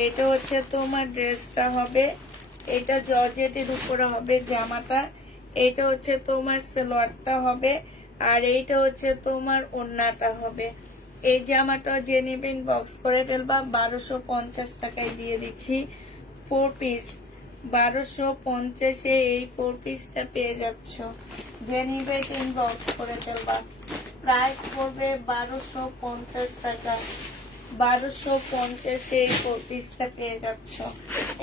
এটা হচ্ছে তোমার ড্রেসটা হবে, এটা জর্জেটের উপরে হবে জামাটা, এটা হচ্ছে তোমার সালোয়ারটা হবে, আর এইটা হচ্ছে তোমার ওড়নাটা হবে। এই জামাটা যে নেবেন বক্স করে ফেলবা, 1250 টাকায় দিয়ে দিচ্ছি 4 পিস। 1250-এ এই 4 পিসটা পেয়ে যাচ্ছ, যে নিবে বক্স করে ফেলবা। প্রাইস পড়বে 1250 টাকা। 1250-এ এই 4 পিসটা পেয়ে যাচ্ছ।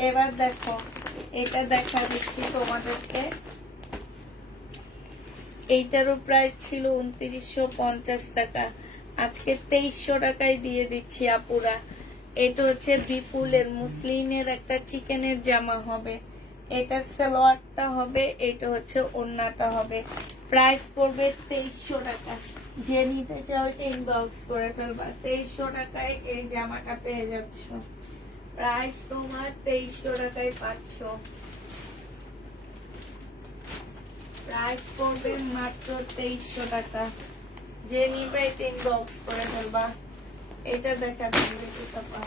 এবার দেখো, এটা দেখা দিচ্ছি তোমাদেরকে। এইটারও প্রাইস ছিল 2950 টাকা, আজকে 2300 টাকায় দিয়ে দিচ্ছি আপুরা। এটা হচ্ছে বিপুলের মুসলিনের একটা চিকেনের জামা হবে, এটা সালোয়ারটা হবে, এটা হচ্ছে ওড়নাটা হবে। প্রাইস পড়বে 2300 টাকা। যে নিতে চাও এটা ইনবক্স করে ফেলবা। 2300 টাকায় এই জামাটা পেয়ে যাচ্ছ। প্রাইস তোমার 2300 টাকায় পাচ্ছ। প্রাইস পড়বে মাত্র 2300 টাকা। যে নিবে এটা ইনবক্স করে ফেলবা। এটা দেখা দিন একটু চাপা।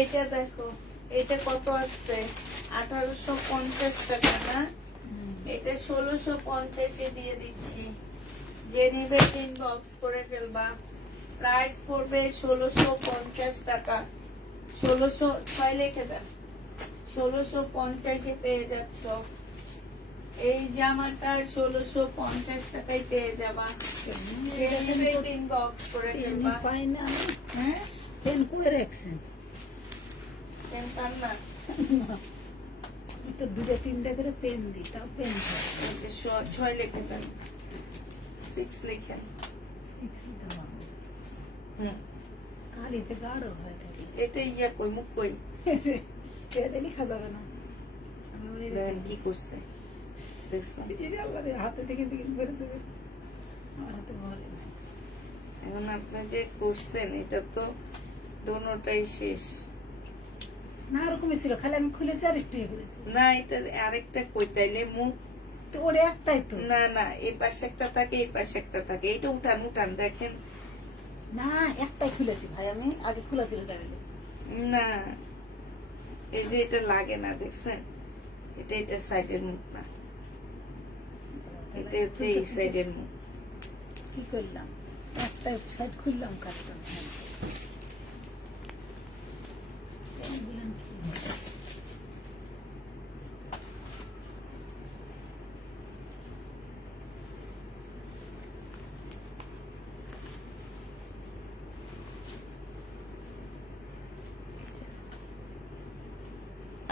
এটা দেখো, এটা কত আসছে? 1850 টাকা না, এটা 1650-এ দিয়ে দিচ্ছি। যে নিবে ইনবক্স করে ফেলবা। প্রাইস পড়বে 1650 টাকা। 1606 লিখে দেন। 1650-এ পেয়ে যাচ্ছ। এই জামাটা 1650 টাকায় পেয়ে যাবা। যে নিবে ইনবক্স করে ফেলবা। পাই না, হ্যাঁ, পেন করে রাখছেন টেনশন না। তো 2-3টা করে পেন দিই, তাও পেন 6 লিখে দেন, 6 লিখেন। হুম, কালিতে গাঢ় হয়ে থাকে, এটা ইয়া কই মুখ কই এটা লেখা যাবে না। আমি বলি দেখেন কি করছে, দেখছেন? হাতে দেখে দেখে করে যাবে, আমার হাতে বলে না। এখন আপনি যে করছেন এটা তো দোনোটাই শেষ না, ওরকমই ছিল, খালি আমি খুলেছি আর একটু ইয়ে করেছি। না। এটার আরেকটা কই তাইলে মুখ? তো ওরে একটাই তো। না না, এই পাশে একটা থাকে, এই পাশে একটা থাকে। এটা উঠান উঠান দেখেন। না, একটাই খুলেছি ভাই, আমি আগে খোলা ছিল তাই বলে। না, এই যে এটা লাগে না, দেখছেন? এটা এটা সাইডের মুখ না, এটা হচ্ছে এই সাইডের মুখ। কি করলাম, একটা সাইড খুললাম, কাটলাম।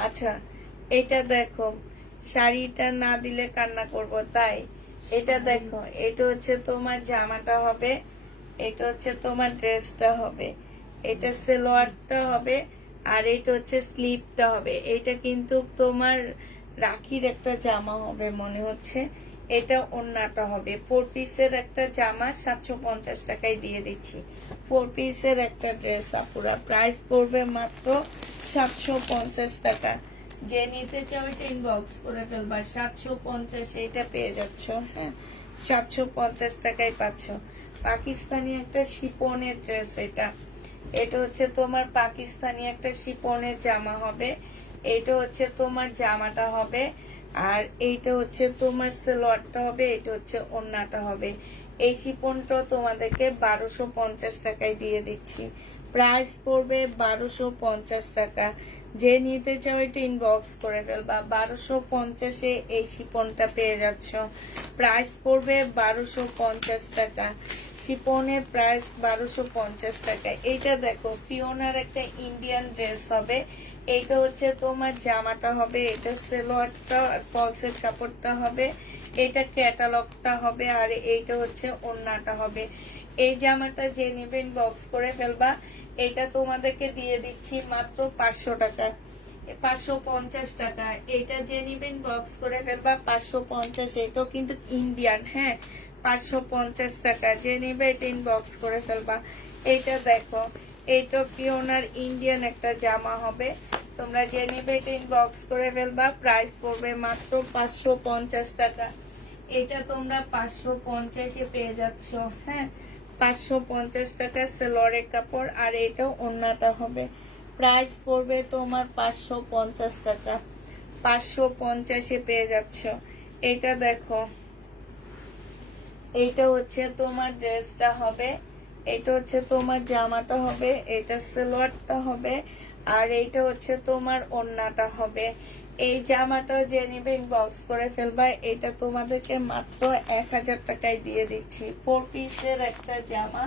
আচ্ছা, এটা দেখো, শাড়িটা না দিলে কান্না করব তাই। এটা দেখো, এটা হচ্ছে তোমার জামাটা হবে, এটা হচ্ছে তোমার ড্রেসটা হবে, এটা সালোয়ারটা হবে, আর এটা হচ্ছে স্লিভটা হবে। এটা কিন্তু তোমার রাখির একটা জামা হবে মনে হচ্ছে। এটা ওড়নাটা হবে। 4 পিসের একটা জামা 750 টাকায় দিয়ে দিচ্ছি। 4 পিসের একটা ড্রেস আপুরা। প্রাইস পড়বে মাত্র 750 টাকা। যে নিতে চাও এটা ইনবক্স করে ফেলবা। 750 এটা পেয়ে যাচ্ছ। হ্যাঁ, 750 টাকায় পাচ্ছ। পাকিস্তানি একটা শিপনের ড্রেস এটা। এটা হচ্ছে তোমার পাকিস্তানি একটা শিপনের জামা হবে। এটা হচ্ছে তোমার জামাটা হবে, আর এইটা হচ্ছে তোমার সালোয়ারটা হবে, এটা হচ্ছে ওড়নাটা হবে। এই শিপনটা তোমাদেরকে 1250 টাকায় দিয়ে দিচ্ছি। প্রাইস পড়বে 1250 টাকা। যে নিতে চাও এটা ইনবক্স করে ফেলবা। 1250-এ এই শিপনটা পেয়ে যাচ্ছ। প্রাইস পড়বে 1250 টাকা। শিপনের প্রাইস 1250 টাকা। এইটা দেখো ফিওনার একটা ইন্ডিয়ান ড্রেস হবে। এইটা হচ্ছে তোমার জামাটা হবে, এটা সেলোয়ারটা ফলসের কাপড়টা হবে, এইটা ক্যাটালগটা হবে, আর এইটা হচ্ছে ওড়নাটা হবে। এই জামাটা যে নেবেন বক্স করে ফেলবা। এইটা তোমাদেরকে দিয়ে দিচ্ছি মাত্র 500 টাকা, 550 টাকা। এটা যে নিবেন বক্স করে ফেলবা 550। এটাও কিন্তু ইন্ডিয়ান, হ্যাঁ, 550 টাকা। যে নিবে এটা ইনবক্স করে ফেলবা। এইটা দেখো, এইটা পিওনার ইন্ডিয়ান একটা জামা হবে। তোমরা যে নিবে এটা ইনবক্স করে ফেলবা। প্রাইস পড়বে মাত্র 550 টাকা। এটা তোমরা 550-এ পেয়ে যাচ্ছ, হ্যাঁ, 550 টাকা সেলোয়ারের কাপড়। আর এটাও ওড়নাটা হবে। প্রাইস পড়বে তোমার 550 টাকা, 550-এ পেয়ে যাচ্ছ। এটা দেখো, এইটা হচ্ছে তোমার ড্রেসটা হবে, এটা হচ্ছে তোমার জামাটা হবে, এটা সালোয়ারটা হবে, আর এইটা হচ্ছে তোমার ওড়নাটা হবে। এই জামাটা যে নিবে ইনবক্স করে ফেলবা। এটা তোমাদেরকে মাত্র 1000 টাকায় দিয়ে দিচ্ছি। 4 পিসের একটা জামা,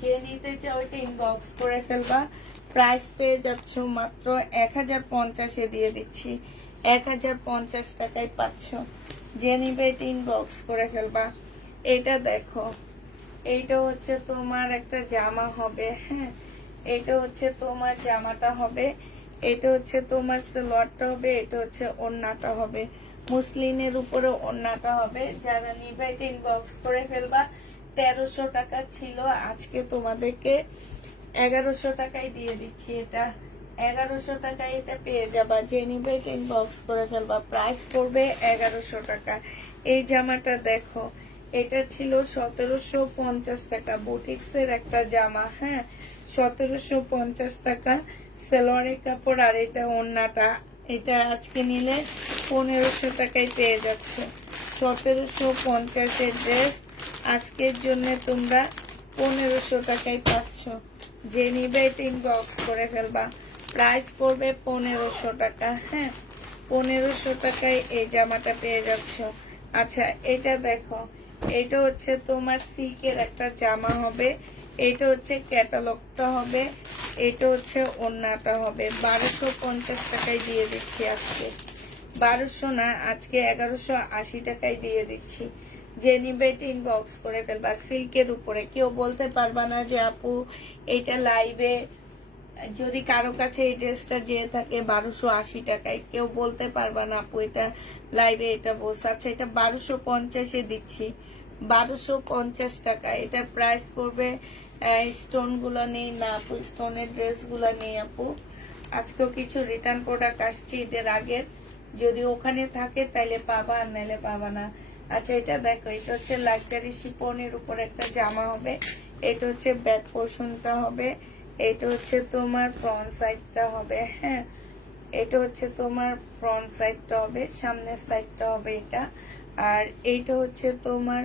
যে নিতে চাও এটা ইনবক্স করে ফেলবা। প্রাইস পেয়ে যাচ্ছ মাত্র 1050-এ দিয়ে দিচ্ছি, 1050 টাকায় পাচ্ছ। যে নিবে এটা ইনবক্স করে ফেলবা। এটা দেখো, এইটা হচ্ছে তোমার একটা জামা হবে, হ্যাঁ, এটা হচ্ছে তোমার জামাটা হবে, এটা হচ্ছে তোমার সালোয়ারটা হবে, এটা হচ্ছে ওড়নাটা হবে। মুসলিনের উপরে ওড়নাটা হবে। যারা নিবে এটা ইনবক্স করে ফেলবা। 1300 টাকা ছিল, আজকে তোমাদেরকে 1100 টাকায় দিয়ে দিচ্ছি। এটা 1100 টাকায় এটা পেয়ে যাবা। যে নিবে এটা ইনবক্স করে ফেলবা। প্রাইস পড়বে 1100 টাকা। এই জামাটা দেখো, এটা ছিল 1750 টাকা, বুটিক্সের একটা জামা, হ্যাঁ, 1750 টাকা সালোয়ারের কাপড়। আর এটা ওড়নাটা, এটা আজকে নিলে 1500 টাকায় পেয়ে যাচ্ছে। 1750-এর ড্রেস আজকের জন্য তোমরা 1500 টাকায় পাচ্ছ। যে নিবে এটা ইনবক্স করে ফেলবা। প্রাইস পড়বে 1500 টাকা, হ্যাঁ, 1500 টাকায় এই জামাটা পেয়ে যাচ্ছ। আচ্ছা, এটা দেখো, এটা হচ্ছে তোমার সিল্কের একটা জামা হবে, এটা হচ্ছে ক্যাটালগটা হবে, এটা হচ্ছে ওড়নাটা হবে। 1250 টাকায় দিয়ে দিচ্ছি আজকে। 1200 না, আজকে 1180 টাকায় দিয়ে দিচ্ছি। যে নিবে এটা ইনবক্স করে ফেলবা। সিল্কের উপরে কেউ বলতে পারবা না যে আপু এটা লাইভে যদি কারো কাছে এই ড্রেসটা যে থাকে 1280 টাকায়, কেউ বলতে পারবা না আপু এটা লাইভে এটা বসে আছে। এটা 1250-এ দিচ্ছি, 1250 টাকা। এটা প্রাইস পড়বে। স্টোন গুলো নেই না আপু, স্টোনের ড্রেস গুলো নেই আপু। আজকেও কিছু রিটার্ন প্রোডাক্ট আসছে ঈদের আগের, যদি ওখানে থাকে তাইলে পাবা, আর নাইলে পাবা না। আচ্ছা, এটা দেখো, এটা হচ্ছে লাক্সারি শিপনের উপর একটা জামা হবে, এটা হচ্ছে ব্যাক পোর্শনটা হবে, এটা হচ্ছে তোমার ফ্রন্ট সাইডটা হবে, হ্যাঁ, এটা হচ্ছে তোমার ফ্রন্ট সাইডটা হবে, সামনের সাইডটা হবে এটা। আর এইটা হচ্ছে তোমার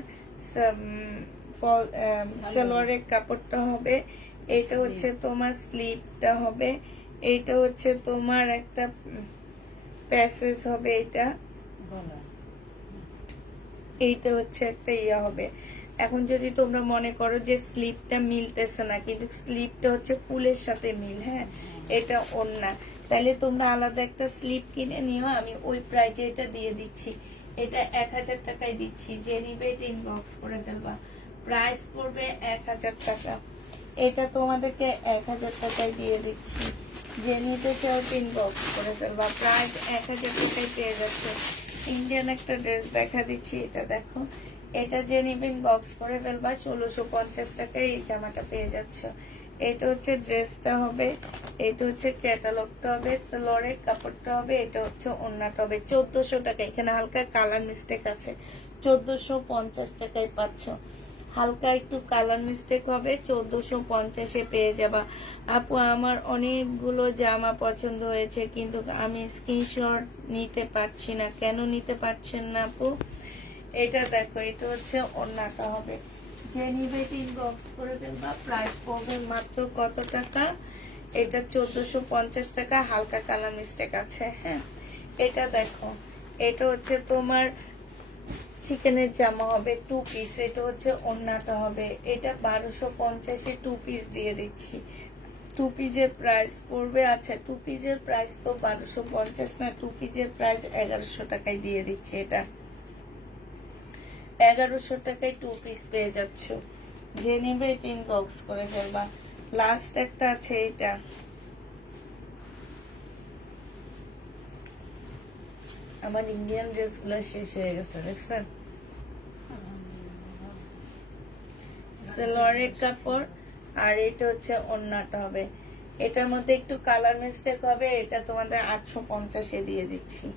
সালোয়ারের কাপড়টা হবে, এটা হচ্ছে তোমার স্লিভটা হবে, এইটা হচ্ছে তোমার একটা প্যাসেজ হবে, এইটা হচ্ছে একটা ইয়া হবে। এখন যদি তোমরা মনে করো যে স্লিপটা মিলতেছে না, কিন্তু স্লিপটা হচ্ছে ফুলের সাথে মিল, হ্যাঁ, এটা ওড়না, তাহলে তোমরা আলাদা একটা স্লিপ কিনে নিও। আমি ওই প্রাইজে এটা দিয়ে দিচ্ছি। এটা 1000 টাকায় দিচ্ছি। যে নিবে এটা ইনবক্স করে ফেলবা। প্রাইস পড়বে 1000 টাকা। এটা তোমাদেরকে 1000 টাকায় দিয়ে দিচ্ছি। যে নিতে চাও ইনবক্স করে ফেলবা। প্রাইস 1000 টাকায় পেয়ে যাচ্ছে। ইন্ডিয়ান একটা ড্রেস দেখা দিচ্ছি, এটা দেখো, এটা যে নিবেন বক্স করে ফেলবা। 1650 টাকায় এই জামাটা পেয়ে যাচ্ছ। এটা হচ্ছে ড্রেসটা হবে, এটা হচ্ছে ক্যাটালগটা হবে, সালোয়ারের কাপড়টা হবে, এটা হচ্ছে ওড়নাটা হবে। 1400 টাকা। এখানে হালকা কালার মিস্টেক আছে, 1450 টাকায় পাচ্ছ। হালকা একটু কালার মিস্টেক হবে, 1450-এ পেয়ে যাবা। আপু আমার অনেকগুলো জামা পছন্দ হয়েছে, কিন্তু আমি স্ক্রিনশট নিতে পারছি না। কেন নিতে পারছেন না আপু? এটা দেখো, এটা হচ্ছে ওড়নাটা হবে। যে নিবে ইনবক্স করে ফেলবা। প্রাইস পড়বে মাত্র কত টাকা? এটা 1450 টাকা। হালকা কালার মিস্টেক আছে, হ্যাঁ। এটা দেখো, এটা হচ্ছে তোমার চিকেনের জামা হবে 2 পিস, এটা হচ্ছে ওড়নাটা হবে, এটা 1250-এ 2 পিস দিয়ে দিচ্ছি। 2 পিসের প্রাইস পড়বে, আচ্ছা 2 পিসের প্রাইস তো 1250 না, 2 পিসের প্রাইস 1100 টাকায় দিয়ে দিচ্ছি। এটা 1100 টাকায় 2 পিস পেয়ে যাচ্ছ, যে নেবে এটা ইনবক্স করে ফেলবা। লাস্ট একটা আছে, এটা আমার ইন্ডিয়ান ড্রেসগুলো শেষ হয়ে গেছে, দেখছেন? সেলোয়ারের কাপড়, আর এটা হচ্ছে ওড়নাটা হবে। এটার মধ্যে একটু কালার মিস্টেক হবে, এটা তোমাদের 850-এ দিয়ে দিচ্ছি।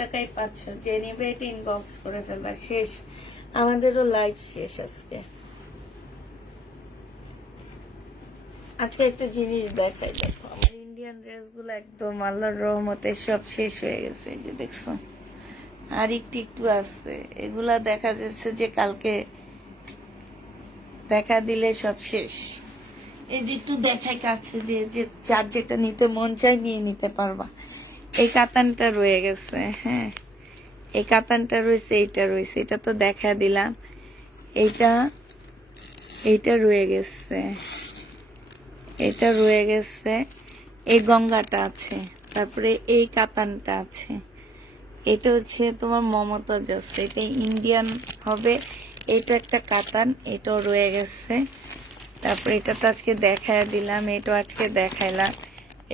টাকায় পাচ্ছ, যে নিবে এটা ইনবক্স করে ফেলবা। শেষ, আমাদেরও লাইভ শেষ আজকে। আজকে একটা জিনিস দেখাই, দেখো আমার ইন্ডিয়ান ড্রেসগুলো একদম আল্লাহর রহমতে সব শেষ হয়ে গেছে, এই যে দেখছো, আর একটু একটু আছে। এগুলা দেখা যাচ্ছে যে কালকে দেখা দিলে সব শেষ। এই যে একটু দেখাই কাছে, যে যে যার যেটা নিতে মন চায় নিয়ে নিতে পারবা। এই কাতানটা রয়ে গেছে, হ্যাঁ এই কাতানটা রয়েছে, এইটা রয়েছে, এটা তো দেখা দিলাম। এইটা রয়ে গেছে, এটা রয়ে গেছে। এই গঙ্গাটা আছে, তারপরে এই কাতানটা আছে। এটা হচ্ছে তোমার মমতাজ আছে, এটা ইন্ডিয়ান হবে। এটা একটা কাতান, এটাও রয়ে গেছে। তারপরে এটা তো আজকে দেখায় দিলাম, এটাও আজকে দেখাইলাম।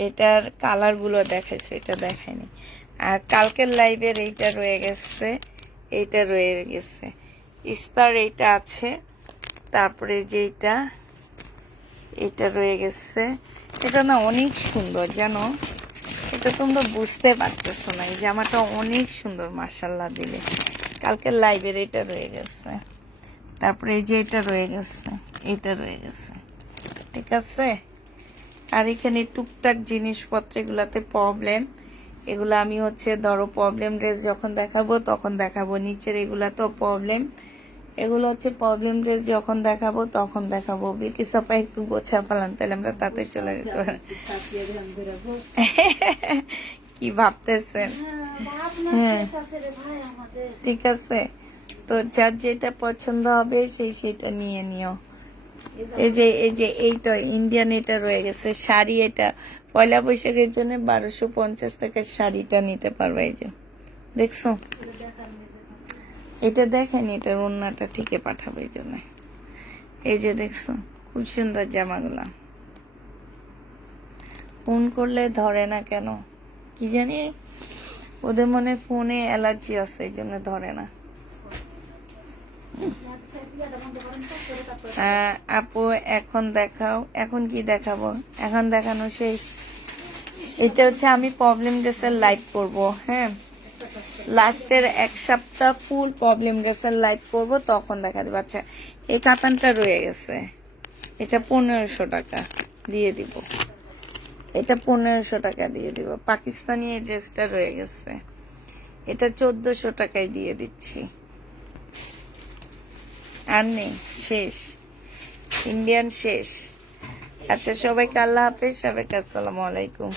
এটার কালার গুলো দেখাইছে, এটা দেখায়নি। আর কালকের লাইভের এইটা রয়ে গেছে, এইটা রয়ে গেছে। ইস্তার এইটা আছে, তারপরে যেটা এটা রয়ে গেছে। এটা না অনেক সুন্দর জানো, এটা তোমরা বুঝতে পারতেছো না, এই জামাটা অনেক সুন্দর মাশাআল্লাহ দিলে। কালকের লাইভের এটা রয়ে গেছে, তারপরে এই যে এটা রয়ে গেছে, এটা রয়ে গেছে, ঠিক আছে। আর এখানে টুকটাক জিনিসপত্র, এগুলাতে প্রবলেম, এগুলো আমি হচ্ছে ধরো প্রবলেম ড্রেস যখন দেখাবো তখন দেখাবো। নিচের এগুলা তো প্রবলেম, এগুলো হচ্ছে প্রবলেম ড্রেস যখন দেখাবো তখন দেখাবো। বিকি সাপা একটু গোছা ফেলান, তাহলে আমরা তাতে চলে যেতে পারি। কি ভাবতেছেন? হ্যাঁ ঠিক আছে, তো যার যেটা পছন্দ হবে সেই সেটা নিয়ে নিও। এই যে এইটা ইন্ডিয়ান, এটা রয়ে গেছে শাড়ি। এটা পয়লা বৈশাখের জন্য 1250 টাকার শাড়িটা নিতে পারবে। এই যে দেখছো, এটা দেখেনি, এটার ওড়নাটা ঠিকই পাঠাবে এই জন্য। এই যে দেখছো, খুব সুন্দর জামাগুলা। ফোন করলে ধরে না কেন কি জানি, ওদের মনে ফোনে অ্যালার্জি আছে, এই জন্য ধরে না। আপু এখন দেখাও, এখন কি দেখাবো? এখন দেখানো শেষ। এটা হচ্ছে আমি প্রবলেম ড্রেসের লাইভ করব, হ্যাঁ লাস্টের 1 সপ্তাহ ফুল প্রবলেম ড্রেসের লাইভ করব, তখন দেখা দেবো। আচ্ছা এই কাতানটা রয়ে গেছে, এটা 1500 টাকা দিয়ে দিব, এটা 1500 টাকা দিয়ে দিব। পাকিস্তানি এই ড্রেসটা রয়ে গেছে, এটা 1400 টাকায় দিয়ে দিচ্ছি। আর নেই, শেষ, ইন্ডিয়ান শেষ। আচ্ছা সবাইকে আল্লাহ হাফেজ, সবাইকে আসসালামু আলাইকুম।